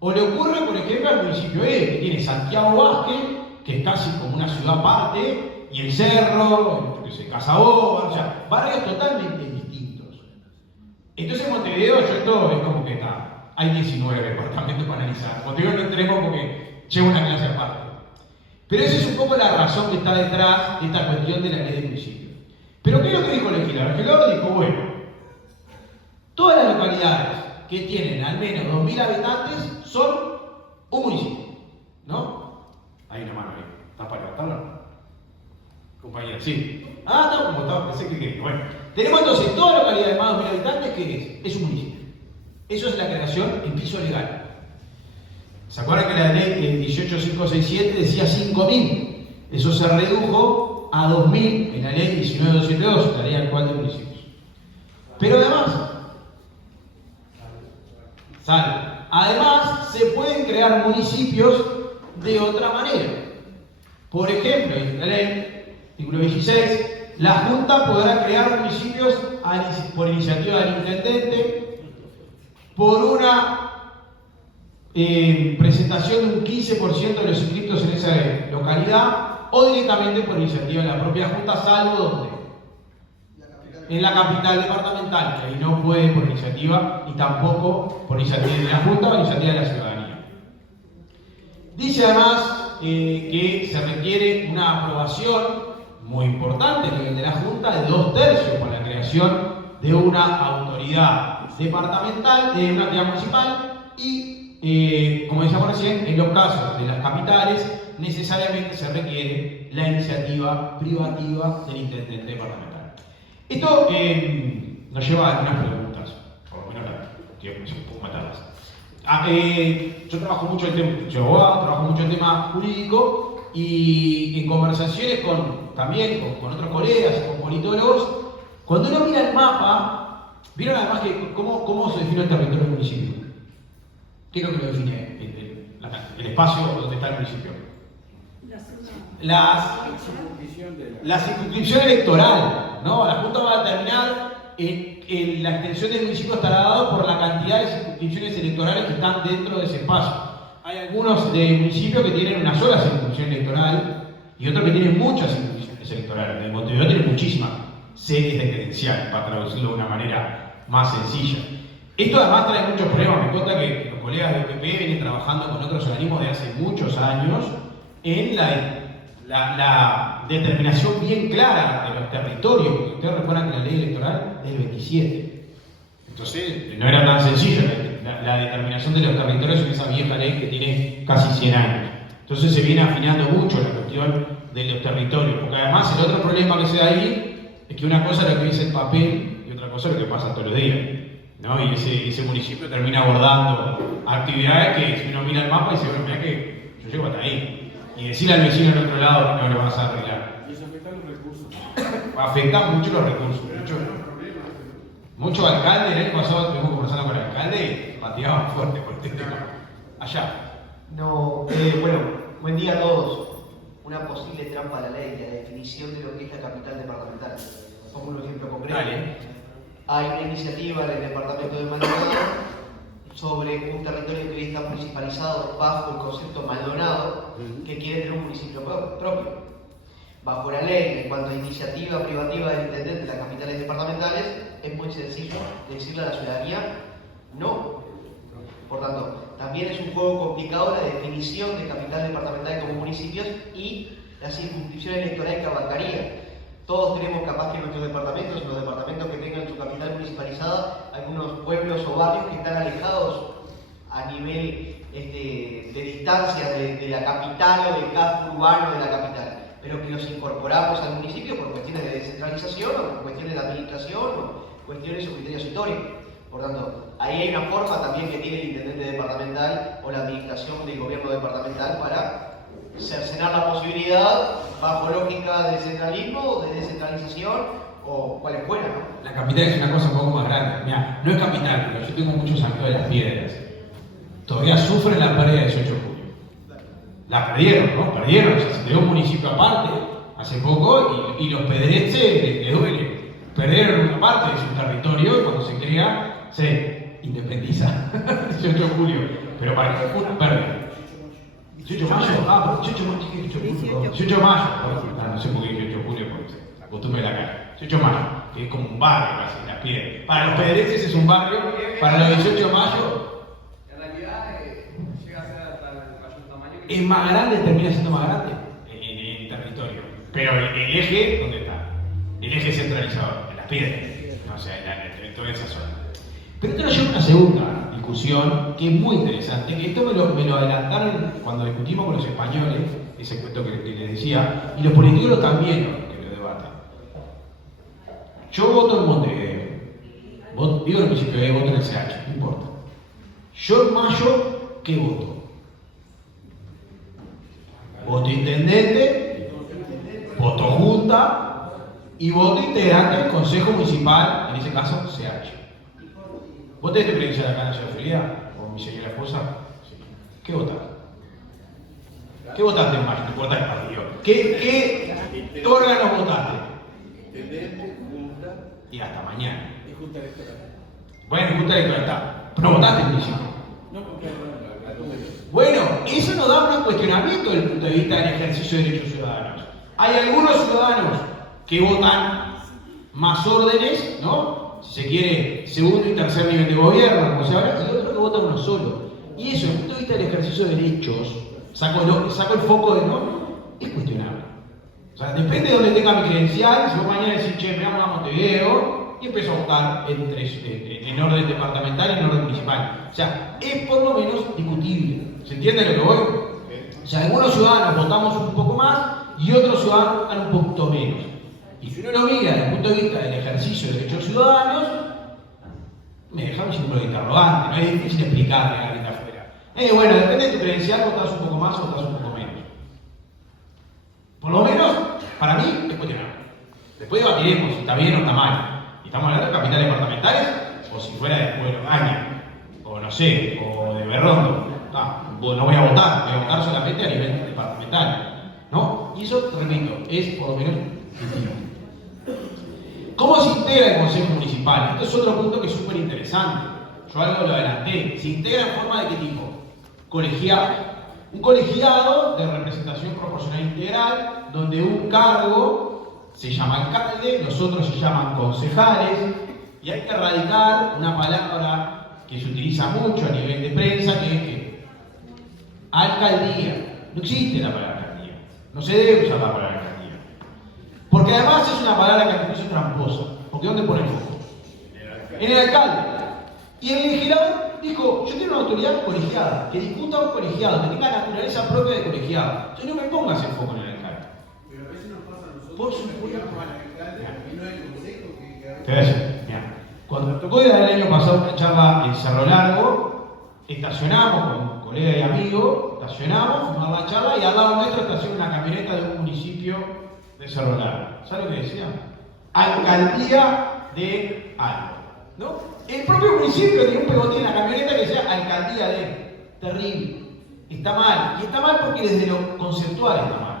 O le ocurre, por ejemplo, al municipio E, que tiene Santiago Vázquez, que es casi como una ciudad aparte, y el Cerro, Casaboba, o sea, barrios totalmente distintos. Entonces en Montevideo, yo esto es como que está, hay 19 departamentos para analizar. En Montevideo no entremos porque lleva una clase aparte. Pero esa es un poco la razón que está detrás de esta cuestión de la ley de municipio. Pero ¿qué es lo que dijo el legislador? El legislador dijo, bueno, todas las localidades que tienen al menos 2.000 habitantes son un municipio, ¿no? Hay una mano ahí, ¿estás para levantarla? Compañera, sí. Ah, no, como estaba, pensé que quería. Bueno, tenemos entonces toda localidad de más de 2.000 habitantes, ¿qué es? Es un municipio. Eso es la creación en piso legal. ¿Se acuerdan que la ley 18567 decía 5.000? Eso se redujo a 2.000 en la ley 19272, la ley actual de municipios. Pero además se pueden crear municipios de otra manera. Por ejemplo, en la ley, artículo 16, la Junta podrá crear municipios por iniciativa del intendente, por una presentación de un 15% de los inscritos en esa localidad, o directamente por iniciativa de la propia Junta, salvo donde en la capital departamental, que ahí no puede por iniciativa, ni tampoco por iniciativa de la Junta o iniciativa de la ciudadanía. Dice además que se requiere una aprobación muy importante a nivel de la Junta de 2/3 para la creación de una autoridad departamental, de una entidad municipal, y como decíamos recién, en los casos de las capitales necesariamente se requiere la iniciativa privativa del intendente departamental. Esto nos lleva a algunas preguntas, por lo menos quiero que un poco matarlas. Yo trabajo mucho el tema, trabajo mucho el tema jurídico, y en conversaciones también con otros colegas, con politólogos, cuando uno mira el mapa, vieron además que cómo se define el territorio del municipio. ¿Qué es lo que lo define el espacio donde está el municipio? La circunscripción electoral, ¿no? La Junta va a determinar la extensión del municipio estará dado por la cantidad de circunscripciones electorales que están dentro de ese espacio. Hay algunos municipios que tienen una sola circunscripción electoral y otros que tienen muchas circunscripciones electorales. En Montevideo tiene muchísimas series de credenciales, para traducirlo de una manera más sencilla. Esto además trae muchos problemas. Me consta que los colegas de UPP vienen trabajando con otros organismos de hace muchos años en la determinación bien clara de los territorios, porque ustedes recuerdan que la ley electoral es del 27. Entonces, no era tan sencilla la determinación de los territorios en esa vieja ley que tiene casi 100 años. Entonces se viene afinando mucho la cuestión de los territorios, porque además el otro problema que se da ahí es que una cosa es lo que dice el papel y otra cosa es lo que pasa todos los días, ¿no? Y ese municipio termina abordando actividades que si uno mira el mapa y dice, bueno, mira que yo llego hasta ahí. Y decirle al vecino del otro lado que no lo vas a arreglar. Y eso afecta los recursos. Afecta mucho los recursos. Mucho alcalde, el año pasado estuvimos conversando con el alcalde y pateaban fuerte por este tema. Allá. No, bueno, buen día a todos. Una posible trampa a la ley, la definición de lo que es la capital departamental. Pongo un ejemplo concreto. Dale. Hay una iniciativa del departamento de Maldonado sobre un territorio que hoy está municipalizado bajo el concepto Maldonado, que quiere tener un municipio propio. Bajo la ley, en cuanto a iniciativa privativa del intendente de las capitales departamentales, es muy sencillo decirle a la ciudadanía no. Por tanto, también es un juego complicado la definición de capital departamental como municipios y la circunscripción electoral que abarcaría. Todos tenemos capaz que en nuestros departamentos, en los departamentos que tengan su capital municipalizada, algunos pueblos o barrios que están alejados a nivel de distancia de la capital o del casco urbano de la capital, pero que los incorporamos al municipio por cuestiones de descentralización o por cuestiones de administración o cuestiones o criterios históricos. Por tanto, ahí hay una forma también que tiene el intendente departamental o la administración del gobierno departamental para cercenar la posibilidad bajo lógica de centralismo, de descentralización o cuales fueran, ¿no? La capital es una cosa un poco más grande. Mirá, no es capital, pero yo tengo muchos amigos de Las Piedras. Todavía sufren la pérdida del 18 de julio. La perdieron, ¿no? Perdieron, o sea, se dio un municipio aparte hace poco y los pedrenses les duele. Perdieron una parte de su territorio y cuando se crea, se independiza. 18 de julio. Pero para que fue una pérdida. 18 de mayo, pero 18 de mayo, 18 de mayo, no sé por qué 18 de julio, porque se acostumbre la cara. 18 de mayo, que es como un barrio casi, Las Piedras. Para los pedrenses es un barrio, para los 18 de mayo En realidad llega a ser hasta el mayor tamaño que... es más grande, termina siendo más grande en el territorio. Pero el eje, ¿dónde está? El eje centralizador, en Las Piedras, o sea, en toda esa zona. Pero esto nos lleva a una segunda discusión que es muy interesante, que esto me lo adelantaron cuando discutimos con los españoles, ese cuento que les decía, y los políticos también que lo debatan. Yo voto en Montevideo, digo en el municipio de voto en el CH, no importa. Yo en mayo, ¿qué voto? Voto intendente, voto junta y voto integrante del Consejo Municipal, en ese caso CH. ¿Vos tenés experiencia acá en la ciudad de Florida? ¿O mi señora esposa? Sí. ¿Qué votaste? ¿Qué votaste en mayo? No importa el partido. ¿Qué órganos votaste? Intendente, junta Y hasta mañana. y junta electoral. Bueno, junta electoral está. Pero no votaste en principio. No, porque Bueno, eso nos da un cuestionamiento desde el punto de vista del ejercicio de derechos ciudadanos. Hay algunos ciudadanos que votan más órdenes, ¿no? Si se quiere, segundo y tercer nivel de gobierno, como se habla, y otros que votan uno solo. Y eso, desde el punto de vista del ejercicio de derechos, saco el foco de no, es cuestionable. O sea, depende de donde tenga mi credencial, si vos mañana decís, che, me vamos a Montevideo, y empiezo a votar en orden departamental y en orden municipal. O sea, es por lo menos discutible. ¿Se entiende lo que voy? O sea, algunos ciudadanos votamos un poco más y otros ciudadanos votan un poquito menos. Y si uno lo mira desde el punto de vista del ejercicio de derechos ciudadanos, me deja un símbolo de interrogante, no es difícil explicarle a alguien de afuera. Bueno, depende de tu credencial, votas un poco más o votas un poco menos. Por lo menos, para mí, es cuestionable. Después debatiremos si está bien o está mal. Y estamos hablando de capitales departamentales, o si fuera de Pueblo Gaña, o no sé, o de Berrondo. No voy a votar solamente a nivel departamental. ¿No? Y eso, repito, es por lo menos distinto. ¿Cómo se integra el Consejo Municipal? Esto es otro punto que es súper interesante. Yo algo lo adelanté. ¿Se integra en forma de qué tipo? Colegiado. Un colegiado de representación proporcional integral, donde un cargo se llama alcalde, los otros se llaman concejales, y hay que erradicar una palabra que se utiliza mucho a nivel de prensa, que es que alcaldía. No existe la palabra alcaldía. No se debe usar la palabra alcaldía. Porque además es una palabra que a mi juicio es tramposa. Porque ¿dónde pone el foco? En el alcalde. Y el legislador dijo, yo quiero una autoridad colegiada, que discuta un colegiado, que tenga naturaleza propia de colegiado. Entonces no me pongas el foco en el alcalde. Pero a veces nos pasa a nosotros. Por supuesto. Que llegamos al alcalde y no hay consejo que Te voy a decir, mira, cuando me tocó ir el año pasado una charla en Cerro Largo, estacionamos con un colega y amigo, fuimos a la charla y al lado nuestro estaciona una camioneta de un municipio de Cerro Largo. ¿Sabes lo que decía? Alcaldía de algo, ¿no? El propio municipio tiene un pegotín en la camioneta que decía alcaldía de. Terrible. Está mal. Y está mal porque desde lo conceptual está mal.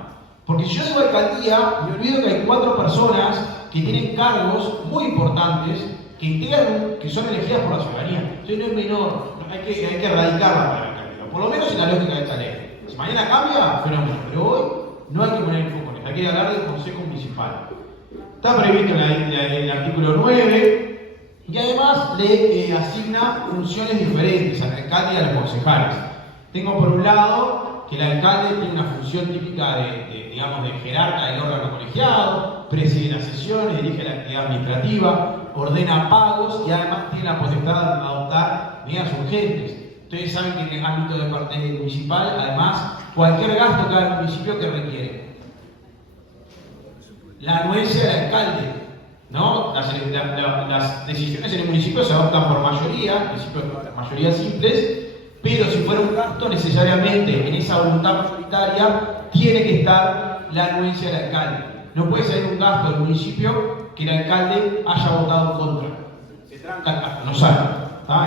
Porque si yo digo alcaldía, me olvido que hay 4 personas que tienen cargos muy importantes que integran, que son elegidas por la ciudadanía. Entonces no es menor. Hay que erradicarla para el alcaldía. Por lo menos en la lógica de esta ley. Si mañana cambia, fenómeno. Pero hoy no hay que poner el foco en eso. Hay que hablar del Consejo Municipal. Está previsto en el artículo 9. Y además le asigna funciones diferentes al alcalde y a los concejales. Tengo por un lado que el alcalde tiene una función típica de jerarca del órgano colegiado, preside las sesiones, dirige la actividad administrativa, ordena pagos y además tiene la potestad de adoptar medidas urgentes. Ustedes saben que en el ámbito municipal, además, cualquier gasto que haga el municipio que requiere la anuencia del alcalde. ¿no? Las decisiones en el municipio se adoptan por mayoría, mayorías simples, pero si fuera un gasto necesariamente en esa voluntad mayoritaria tiene que estar la anuencia del alcalde. No puede ser un gasto del municipio que el alcalde haya votado en contra. Se tranca el gasto, no sale.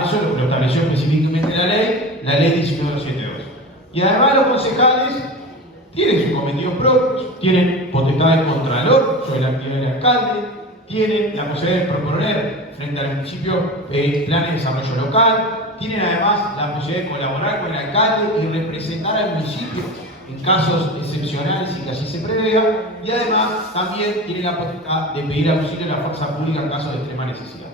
Eso lo estableció específicamente la ley 19.272. Y además los concejales tienen sus cometidos propios, tienen potestad de contralor sobre la actividad del alcalde, tienen la posibilidad de proponer frente al municipio planes de desarrollo local, tienen además la posibilidad de colaborar con el alcalde y representar al municipio en casos excepcionales y que así se prevea, y además también tienen la potestad de pedir auxilio a la fuerza pública en caso de extrema necesidad.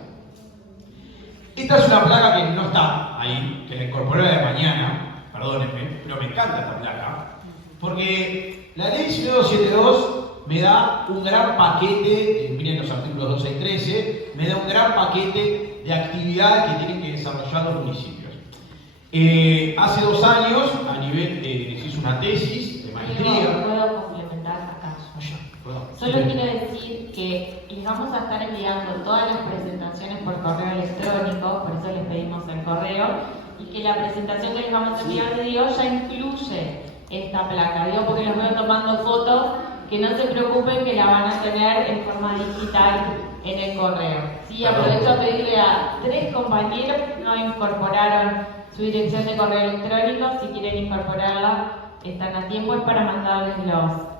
Esta es una placa que no está ahí, que la incorporé de mañana, perdónenme, pero me encanta esta placa, porque la ley 1972 me da un gran paquete, miren los artículos 12 y 13, me da un gran paquete de actividades que tienen que desarrollar los municipios. Hace 2 años, a nivel de hice una tesis de maestría. ¿Puedo complementar acá? Solo quiero decir que les vamos a estar enviando todas las presentaciones por correo electrónico, por eso les pedimos el correo, y que la presentación que les vamos a enviar de Dios ya incluye esta placa. Digo porque los veo tomando fotos, que no se preocupen que la van a tener en forma digital en el correo. Sí, aprovecho a pedirle a 3 compañeros que no incorporaron su dirección de correo electrónico, si quieren incorporarla, están a tiempo, es para mandarles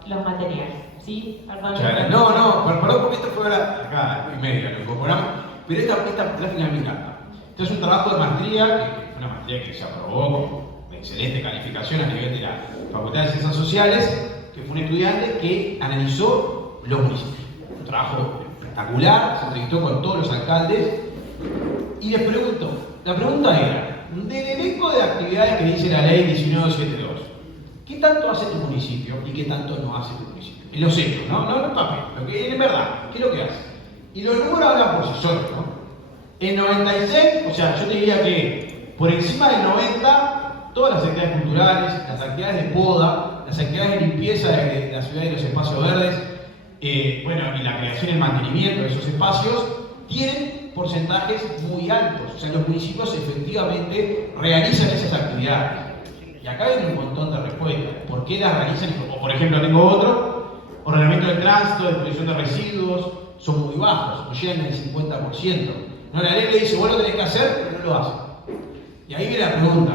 los materiales. ¿Sí? Perdón. Perdón porque esto fue acá, y media, lo incorporamos, pero esta gráfica me encanta. Este es un trabajo de maestría, que fue una maestría que se aprobó con excelente calificación a nivel de la Facultad de Ciencias Sociales, que fue un estudiante que analizó los municipios. Un trabajo espectacular, se entrevistó con todos los alcaldes, y les pregunto, la pregunta era, del elenco de actividades que dice la ley 1972, ¿qué tanto hace tu municipio y qué tanto no hace tu municipio? En los hechos, no en papel, lo que es verdad, ¿qué es lo que hace? Y los números hablan por sí solos, ¿no? En 96, o sea, yo te diría que por encima del 90, todas las actividades culturales, las actividades de poda, las actividades de limpieza de la ciudad y los espacios verdes, y la creación y el mantenimiento de esos espacios, tienen porcentajes muy altos. O sea, los municipios efectivamente realizan esas actividades. Y acá viene un montón de respuestas. ¿Por qué las realizan? O por ejemplo, tengo otro, ordenamiento del tránsito, disposición de residuos, son muy bajos, no llegan al 50%. No, la ley le dice, vos lo tenés que hacer, pero no lo hacen. Y ahí viene la pregunta,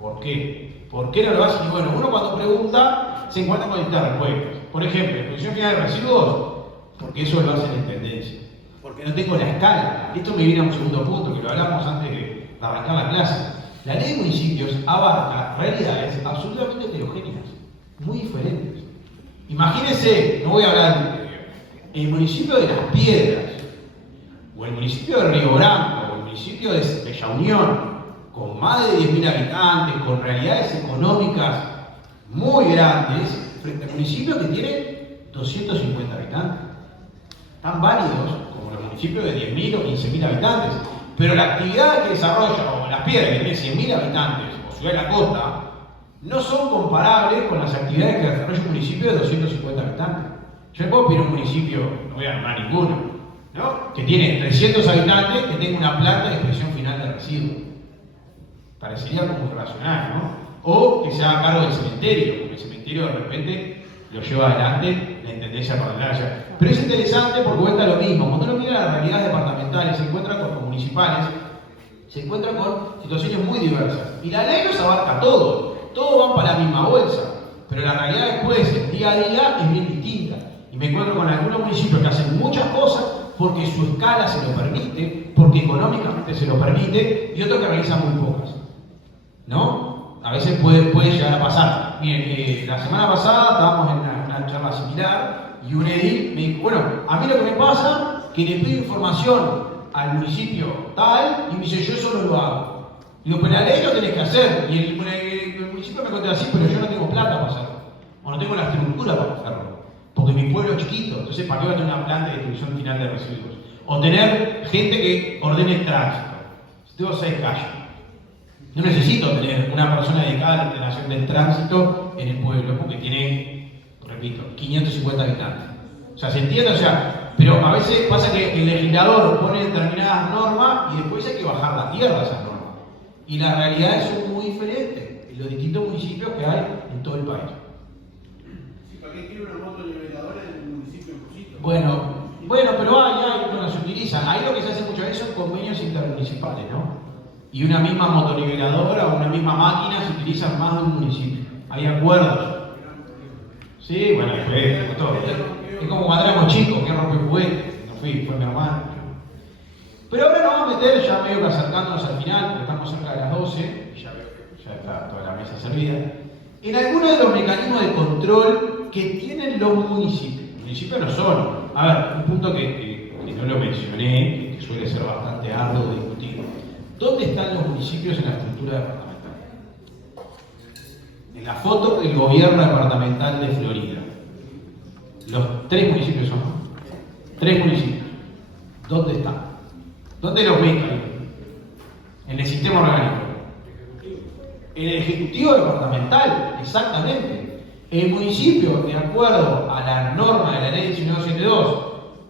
¿por qué? ¿Por qué no lo hacen? Y bueno, uno cuando pregunta se encuentra con distintas respuestas. Por ejemplo, disposición final de residuos, porque eso lo hace la intendencia. Porque no tengo la escala. Esto me viene a un segundo punto, que lo hablamos antes de arrancar la clase. La ley de municipios abarca realidades absolutamente heterogéneas, muy diferentes. Imagínense, no voy a hablar de el municipio de Las Piedras, o el municipio de Río Branco, o el municipio de Bella Unión, con más de 10.000 habitantes, con realidades económicas muy grandes, frente al municipio que tiene 250 habitantes. Tan válidos como los municipios de 10.000 o 15.000 habitantes, pero la actividad que desarrolla, o Las Piedras, que tiene 100.000 habitantes, o Ciudad de la Costa, no son comparables con las actividades que desarrolla un municipio de 250 habitantes. Yo le puedo pedir a un municipio, no voy a nombrar ninguno, ¿no?, que tiene 300 habitantes, que tenga una planta de expresión final de residuos. Parecería como irracional, ¿no? O que se haga cargo del cementerio, porque el cementerio de repente lo lleva adelante la intendencia parcelaria. Pero es interesante porque cuenta lo mismo. Cuando uno mira las realidades departamentales, se encuentra con municipales, se encuentra con situaciones muy diversas. Y la ley los abarca todo. Todos van para la misma bolsa. Pero la realidad después, el día a día, es bien distinta. Y me encuentro con algunos municipios que hacen muchas cosas porque su escala se lo permite, porque económicamente se lo permite, y otros que realizan muy pocas. ¿No? A veces puede llegar a pasar. Miren, la semana pasada estábamos en una charla similar y un edil me dijo, bueno, a mí lo que me pasa es que le pido información al municipio tal y me dice, yo eso no lo hago. Digo, pero la ley lo tenés que hacer. Y el municipio me contesta así, pero yo no tengo plata para hacerlo. O no tengo la estructura para hacerlo. Porque mi pueblo es chiquito, entonces ¿para qué va a tener una planta de distribución final de residuos? O tener gente que ordene el tránsito. Si tengo 6 calles. No necesito tener una persona dedicada a la ordenación del tránsito en el pueblo, porque tiene, repito, 550 habitantes. O sea, ¿se entiende? O sea, Pero a veces pasa que el legislador pone determinadas normas y después hay que bajar la tierra a esas normas. Y las realidades son muy diferentes en los distintos municipios que hay en todo el país. Si para qué quiere una moto niveladora en el municipio de Cusito. Bueno, pero bueno, se utilizan. Ahí lo que se hace muchas veces son convenios intermunicipales, ¿no? Y una misma motoniveladora o una misma máquina se utiliza en más de un municipio. Hay acuerdos. Sí, bueno, después, todo. Es como cuando éramos chicos, que rompe juguetes. No fue mi hermano. Pero ahora nos vamos a meter, ya medio que acercándonos al final, porque estamos cerca de las 12, y ya veo que ya está toda la mesa servida, en algunos de los mecanismos de control que tienen los municipios. Los municipios no son. A ver, un punto que no lo mencioné, que suele ser bastante arduo de discutir. ¿Dónde están los municipios en la estructura departamental? En la foto del gobierno departamental de Florida. Los 3 municipios son. 3 municipios. ¿Dónde están? ¿Dónde los ven? En el sistema orgánico. En el ejecutivo departamental, exactamente. El municipio, de acuerdo a la norma de la ley 1972,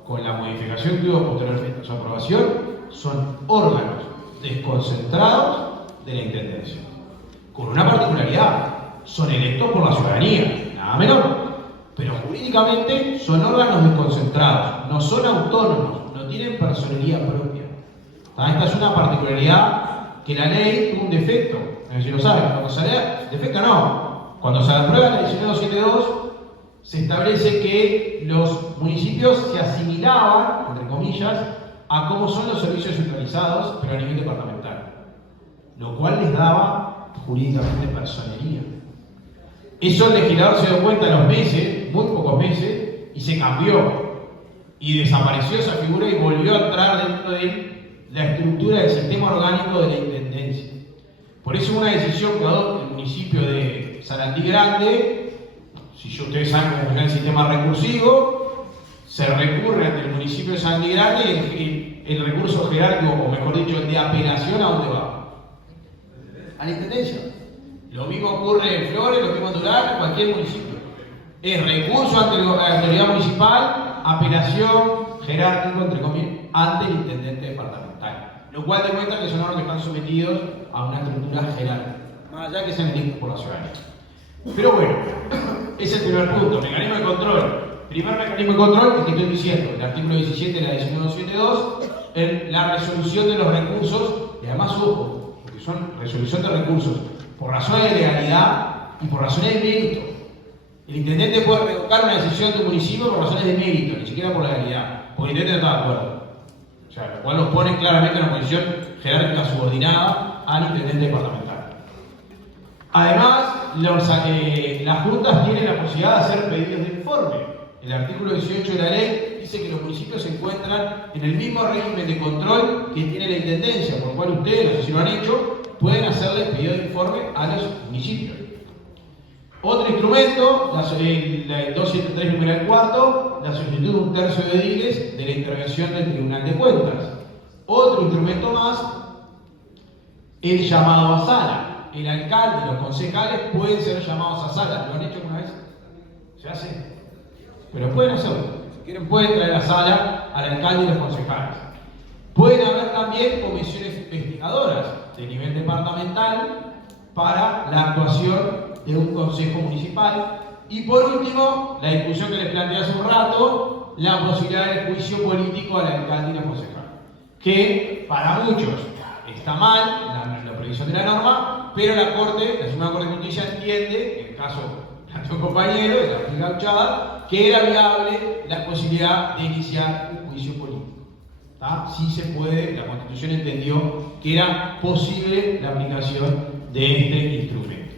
con la modificación que hubo posteriormente a su aprobación, son órganos desconcentrados de la intendencia. Con una particularidad, son electos por la ciudadanía, nada menor. Pero jurídicamente son órganos desconcentrados, no son autónomos, no tienen personería propia. Esta es una particularidad que la ley tuvo un defecto. A ver si lo saben. Cuando sale, defecto no. Cuando se aprueba la ley 1972, se establece que los municipios se asimilaban, entre comillas, a cómo son los servicios centralizados, pero a nivel departamental. Lo cual les daba jurídicamente personería. Eso el legislador se dio cuenta en los meses, muy pocos meses, y se cambió. Y desapareció esa figura y volvió a entrar dentro de la estructura del sistema orgánico de la intendencia. Por eso una decisión que adopta el municipio de Sarandí Grande, si ustedes saben cómo funciona el sistema recursivo, se recurre ante el municipio de Sarandí Grande y el recurso jerárquico, o mejor dicho, el de apelación, ¿a dónde va? A la intendencia. Lo mismo ocurre en Flores, lo mismo en Durán, en cualquier municipio. Es recurso ante la autoridad municipal, apelación, jerárquico, entre comillas, ante el intendente departamental. Lo cual demuestra que son órganos que están sometidos a una estructura jerárquica, más allá que sean electos por la ciudadanía. Pero bueno, ese es el primer punto, mecanismo de control. Primer mecanismo de control, el que estoy diciendo, el artículo 17 de la 1972, la resolución de los recursos, y además, ojo, porque son resolución de recursos por razones de legalidad y por razones de mérito. El intendente puede revocar una decisión de un municipio por razones de mérito, ni siquiera por legalidad, porque el intendente no está de acuerdo. O sea, lo cual los pone claramente en una posición jerárquica subordinada al intendente departamental. Además, las juntas tienen la posibilidad de hacer pedidos de informe. El artículo 18 de la ley dice que los municipios se encuentran en el mismo régimen de control que tiene la intendencia, por lo cual ustedes, no sé si lo han hecho, pueden hacerle pedido de informe a los municipios. Otro instrumento, la 273 numeral 4, la solicitud de un tercio de ediles de la intervención del Tribunal de Cuentas. Otro instrumento más, el llamado a sala. El alcalde y los concejales pueden ser llamados a sala. ¿Lo han hecho alguna vez? ¿Se hace? Pero pueden hacerlo. Si quieren, pueden traer a sala al alcalde y los concejales. Pueden haber también comisiones investigadoras de nivel departamental para la actuación de un consejo municipal. Y por último, la discusión que les planteé hace un rato, la posibilidad del juicio político al alcalde y los concejales. Que para muchos está mal, la previsión de la norma, pero la Suprema Corte de Justicia entiende, en el caso de un compañero, de la República Gauchada, que era viable la posibilidad de iniciar un juicio político. Sí se puede, la Constitución entendió que era posible la aplicación de este instrumento.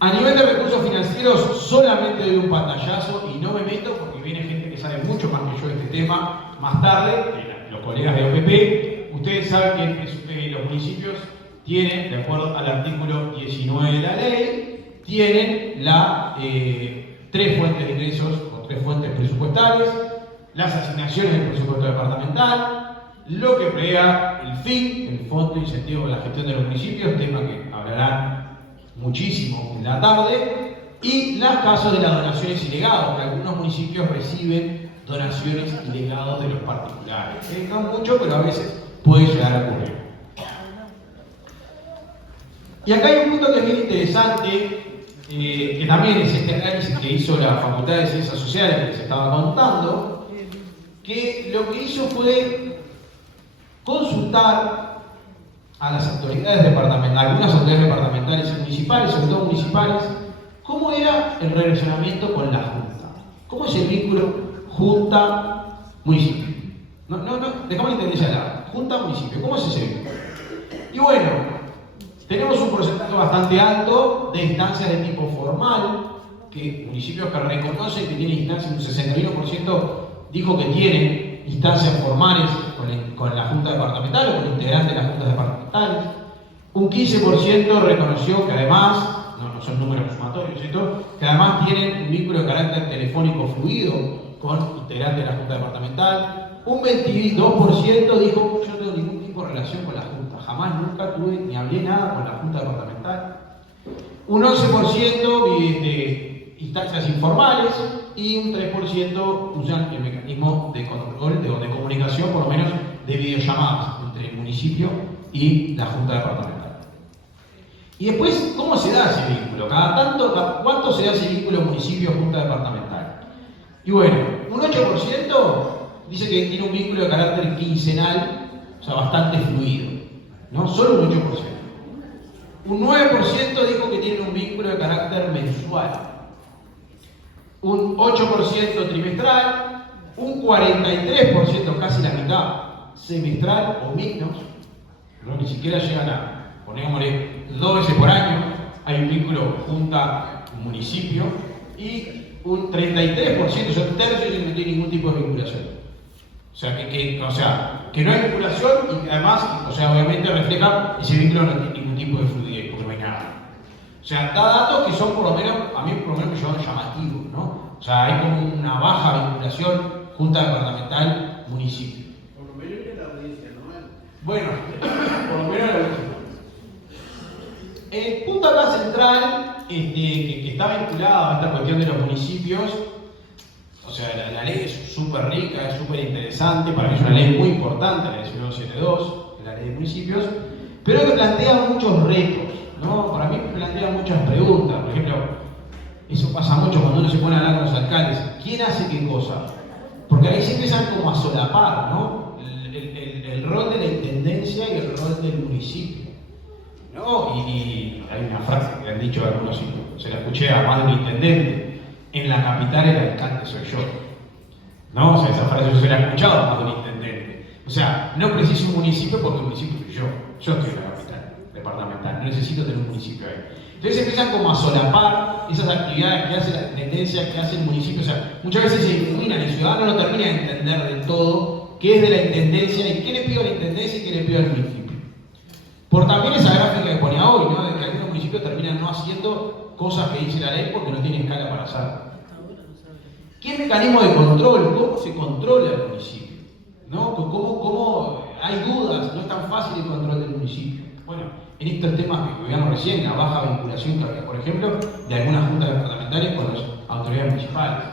A nivel de recursos financieros, solamente doy un pantallazo y no me meto porque viene gente que sabe mucho más que yo de este tema más tarde, los colegas de OPP. Ustedes saben que los municipios tienen, de acuerdo al artículo 19 de la ley, tienen tres fuentes de ingresos o tres fuentes presupuestarias, las asignaciones del presupuesto departamental, lo que crea el FIN, el Fondo de Incentivo de la Gestión de los Municipios, tema que hablarán muchísimo en la tarde, y los casos de las donaciones y legados, que algunos municipios reciben donaciones y legados de los particulares. No mucho, pero a veces puede llegar a ocurrir. Y acá hay un punto que es bien interesante, que también es este análisis que hizo la Facultad de Ciencias Sociales, que les estaba contando, que lo que hizo fue consultar a las autoridades departamentales, algunas autoridades departamentales y municipales, sobre todo municipales, cómo era el relacionamiento con la Junta. ¿Cómo es el vínculo Junta-Municipio? Dejamos la intendencia al lado. Junta-Municipio, ¿cómo es ese vínculo? Y bueno, tenemos un porcentaje bastante alto de instancias de tipo formal, que municipios que reconocen que tienen instancias, un 61% dijo que tienen instancias formales con la Junta Departamental o con integrantes de las Juntas Departamentales. Un 15% reconoció que además, no son números sumatorios, ¿cierto?, que además tienen un vínculo de carácter telefónico fluido con integrantes de la Junta Departamental. Un 22% dijo: yo no tengo ningún tipo de relación con la Junta, jamás, nunca tuve ni hablé nada con la Junta Departamental. Un 11% de instancias informales y un 3% usan el mecanismo de control o de comunicación, por lo menos de videollamadas entre el municipio y la Junta Departamental. Y después, ¿cómo se da ese vínculo? ¿Cuánto se da ese vínculo municipio-Junta Departamental? Y bueno, un 8% dice que tiene un vínculo de carácter quincenal, o sea, bastante fluido, ¿no? Solo un 8%. Un 9% dijo que tiene un vínculo de carácter mensual. Un 8% trimestral, un 43%, casi la mitad, semestral o menos, ¿no? Ni siquiera llegan a, ponémosle, 2 veces por año, hay un vínculo Junta-Municipio, y un 33%, o sea, un tercio, que no tiene ningún tipo de vinculación. O sea, que no hay vinculación y además, o sea, obviamente refleja ese vínculo no tiene ningún tipo de fluidez, porque no hay nada. O sea, da datos que son por lo menos, a mí por lo menos me llevan llamativos, ¿no? O sea, hay como una baja vinculación Junta Departamental-Municipio. Por lo menos en la audiencia anual. Bueno, por lo menos en la audiencia. El punto acá central, que está vinculado a esta cuestión de los municipios, o sea, la ley es súper rica, es súper interesante, para mí es una ley muy importante, la 1972, la ley de municipios, pero que plantea muchos retos, ¿no? Para mí plantea muchas preguntas. Por ejemplo, eso pasa mucho cuando uno se pone a hablar con los alcaldes. ¿Quién hace qué cosa? Porque ahí se empiezan como a solapar, ¿no? El rol de la intendencia y el rol del municipio, ¿no? Y hay una frase que han dicho algunos, se la escuché a más de un intendente: en la capital el alcalde soy yo, ¿no? O sea, esa frase yo se la he escuchado a más de un intendente. O sea, no preciso un municipio porque el municipio soy yo estoy en la capital departamental, no necesito tener un municipio ahí. Entonces empiezan como a solapar esas actividades que hace la intendencia, que hace el municipio. O sea, muchas veces se ilumina, el ciudadano no termina de entender del todo qué es de la intendencia y qué le pido a la intendencia y qué le pido al municipio. Por también esa gráfica que ponía hoy, ¿no? De que algunos municipios terminan no haciendo cosas que dice la ley porque no tienen escala para hacer. ¿Qué mecanismo de control? ¿Cómo se controla el municipio? ¿No? ¿Cómo hay dudas? No es tan fácil el control del municipio. Bueno, en estos temas que veíamos recién, la baja vinculación que había, por ejemplo, de algunas juntas departamentales con las autoridades municipales.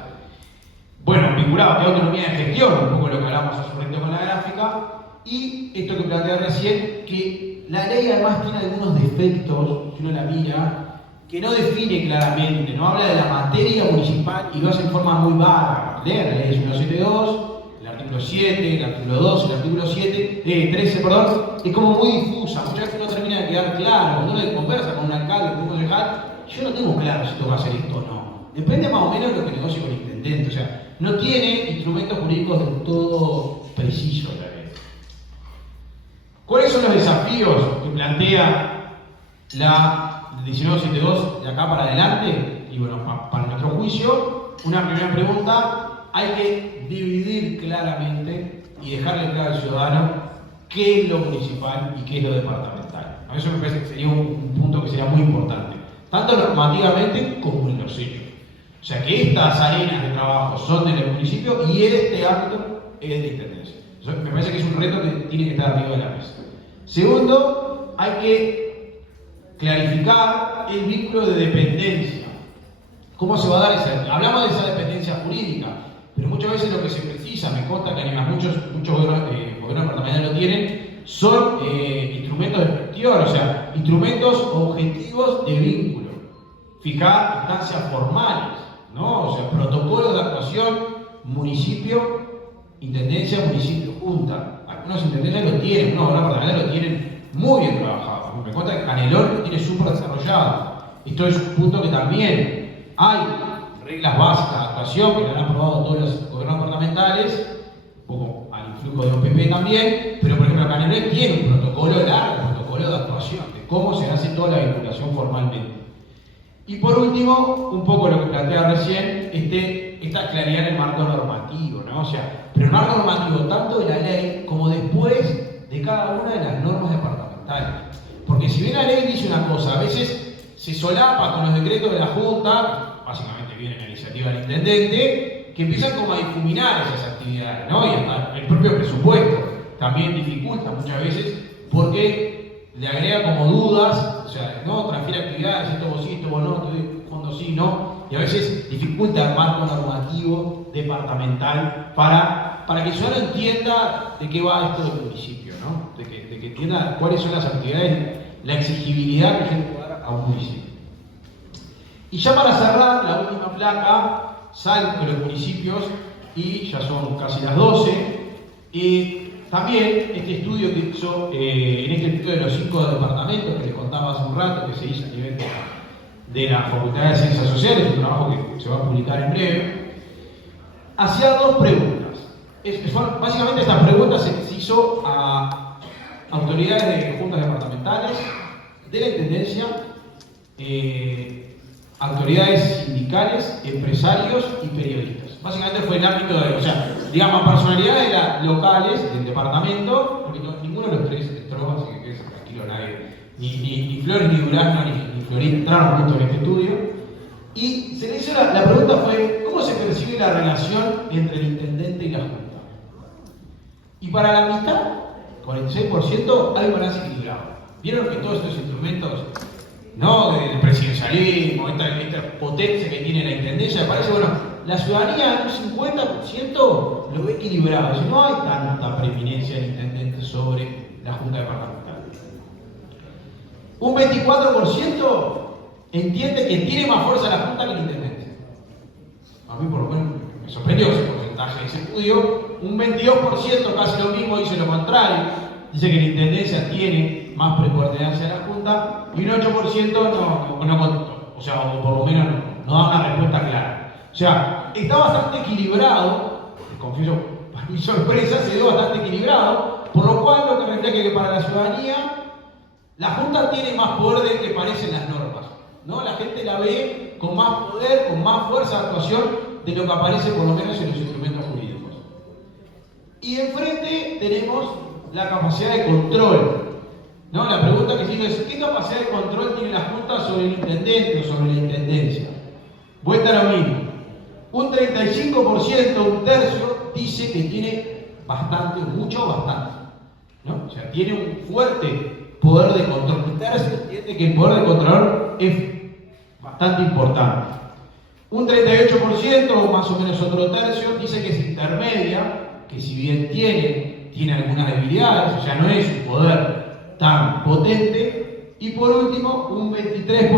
Bueno, vinculado a la autonomía de gestión, un poco lo que hablamos hace un momento con la gráfica, y esto que planteé recién, que la ley además tiene algunos defectos, si uno la mira, que no define claramente, no habla de la materia municipal y lo hace en forma muy vaga. Lean la ley 172, el artículo 7, el artículo 2, el artículo 13, es como muy difusa. Muchas veces no termina de quedar claro. Cuando uno conversa con un alcalde, con un concejal, yo no tengo claro si tengo que hacer esto o no. Depende más o menos de lo que negocie con el intendente. O sea, no tiene instrumentos jurídicos del todo precisos la ley. ¿Cuáles son los desafíos que plantea la 1972 de acá para adelante? Y bueno, para nuestro juicio, una primera pregunta: hay que dividir claramente y dejarle claro al ciudadano qué es lo municipal y qué es lo departamental. A eso me parece que sería un punto que sería muy importante, tanto normativamente como en los hechos. O sea, que estas arenas de trabajo son del municipio y este ámbito es de intendencia. Eso me parece que es un reto que tiene que estar arriba de la mesa. Segundo, hay que clarificar el vínculo de dependencia. ¿Cómo se va a dar esa? Hablamos de esa dependencia jurídica, pero muchas veces lo que se precisa, me consta que además muchos gobiernos departamentales lo tienen, son instrumentos de gestión, o sea, instrumentos objetivos de vínculo. Fijar instancias formales, ¿no? O sea, protocolos de actuación, municipio, intendencia, municipio, junta. Algunos intendencias lo tienen, algunos gobiernos departamentales lo tienen muy bien trabajado. Me cuenta que Canelón lo tiene súper desarrollado. Esto es un punto que también hay reglas básicas de actuación que lo han aprobado todos los gobiernos departamentales, un poco al influjo de OPP también, pero por ejemplo Canelón tiene un protocolo largo, un protocolo de actuación, de cómo se hace toda la vinculación formalmente. Y por último, un poco lo que plantea recién, esta claridad en el marco normativo, ¿no? O sea, pero el marco normativo tanto de la ley como después de cada una de las normas departamentales. Porque si bien la ley dice una cosa, a veces se solapa con los decretos de la Junta, básicamente viene la iniciativa del intendente, que empiezan como a difuminar esas actividades, ¿no? Y hasta el propio presupuesto también dificulta muchas veces porque le agrega como dudas, o sea, no transfiere actividades, esto vos sí, esto vos no, fondo sí, no, y a veces dificulta el marco normativo departamental para que el ciudadano entienda de qué va esto del municipio, ¿no? De que entienda cuáles son las actividades, la exigibilidad que tiene que dar a un municipio. Y ya para cerrar, la última placa, salgo de los municipios y ya son casi las 12. También este estudio que hizo, en este estudio de los 5 departamentos que les contaba hace un rato, que se hizo a nivel de la Facultad de Ciencias Sociales, un trabajo que se va a publicar en breve, hacía 2 preguntas. Básicamente estas preguntas se hizo a autoridades de juntas departamentales, de la Intendencia, autoridades sindicales, empresarios y periodistas. Básicamente fue el ámbito de, o sea, digamos, personalidades locales del departamento, porque ninguno de los 3 entró, así que quédese tranquilo, nadie, ni Flores, ni Durazno, ni Florida entraron juntos en este estudio. Y se le hizo la pregunta fue, ¿cómo se percibe la relación entre el intendente y la Junta? Y para la mitad, 46%, hay un balance equilibrado. Vieron que todos estos instrumentos, ¿no? Del presidencialismo, esta potencia que tiene la intendencia, parece, bueno, la ciudadanía en un 50% lo ve equilibrado. Es decir, no hay tanta preeminencia del intendente sobre la Junta Departamental. Un 24% entiende que tiene más fuerza la Junta que el intendente. A mí por lo menos me sorprendió ese porcentaje de ese estudio. Un 22%, casi lo mismo, dice lo contrario. Dice que la intendencia tiene más preponderancia de la Junta. Y un 8% no contestó. O sea, o por lo menos no da una respuesta clara. O sea, está bastante equilibrado, les confieso, para mi sorpresa, se dio bastante equilibrado, por lo cual lo que refleja que para la ciudadanía, la Junta tiene más poder del que parecen las normas, ¿no? La gente la ve con más poder, con más fuerza de actuación de lo que aparece por lo menos en los instrumentos jurídicos. Y enfrente tenemos la capacidad de control, ¿no? La pregunta que sigue es, ¿qué capacidad de control tiene la Junta sobre el intendente o sobre la intendencia? Vuelta a lo mismo. Un 35%, un tercio, dice que tiene bastante, mucho bastante, ¿no? O sea, tiene un fuerte poder de control. Un tercio entiende que el poder de control es bastante importante. Un 38%, o más o menos otro tercio, dice que es intermedia, que si bien tiene algunas debilidades, o sea, no es un poder tan potente. Y por último, un 23%,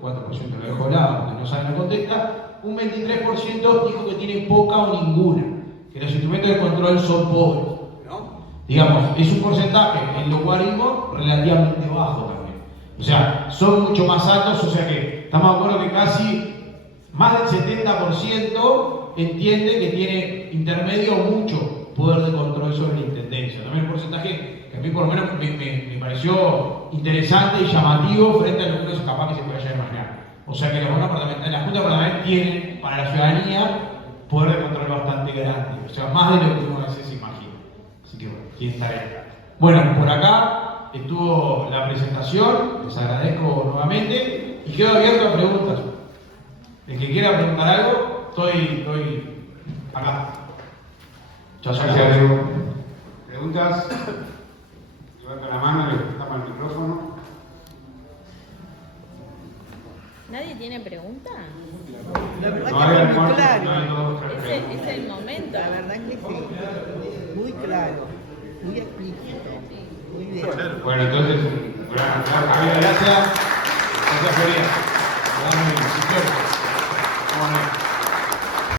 4% lo dejo de lado, porque no sabe la contesta, un 23% dijo que tiene poca o ninguna, que los instrumentos de control son pobres, ¿no? Digamos, es un porcentaje en logaritmo relativamente bajo también. O sea, son mucho más altos, o sea que estamos de acuerdo que casi más del 70% entiende que tiene intermedio o mucho poder de control sobre la intendencia. También el porcentaje que a mí por lo menos me pareció interesante y llamativo frente a lo que uno es capaz que se puede llegar a imaginar. O sea que la Junta Departamental tiene para la ciudadanía poder de control bastante grande. O sea, más de lo que uno a veces se imagina. Así que bueno, quién está ahí. Bueno, por acá estuvo la presentación, les agradezco nuevamente y quedo abierto a preguntas. El que quiera preguntar algo, estoy acá. Gracias, Diego. ¿Preguntas? Levanta la mano, le tapa el micrófono. ¿Nadie tiene pregunta? La verdad No que hay fue muy almuerzo, claro. no hay todo. Ese es el momento. La verdad que sí, muy claro, muy explícito, muy bien. Bueno, entonces, un gran aplauso. Gracias. Gracias, Florian. Te damos un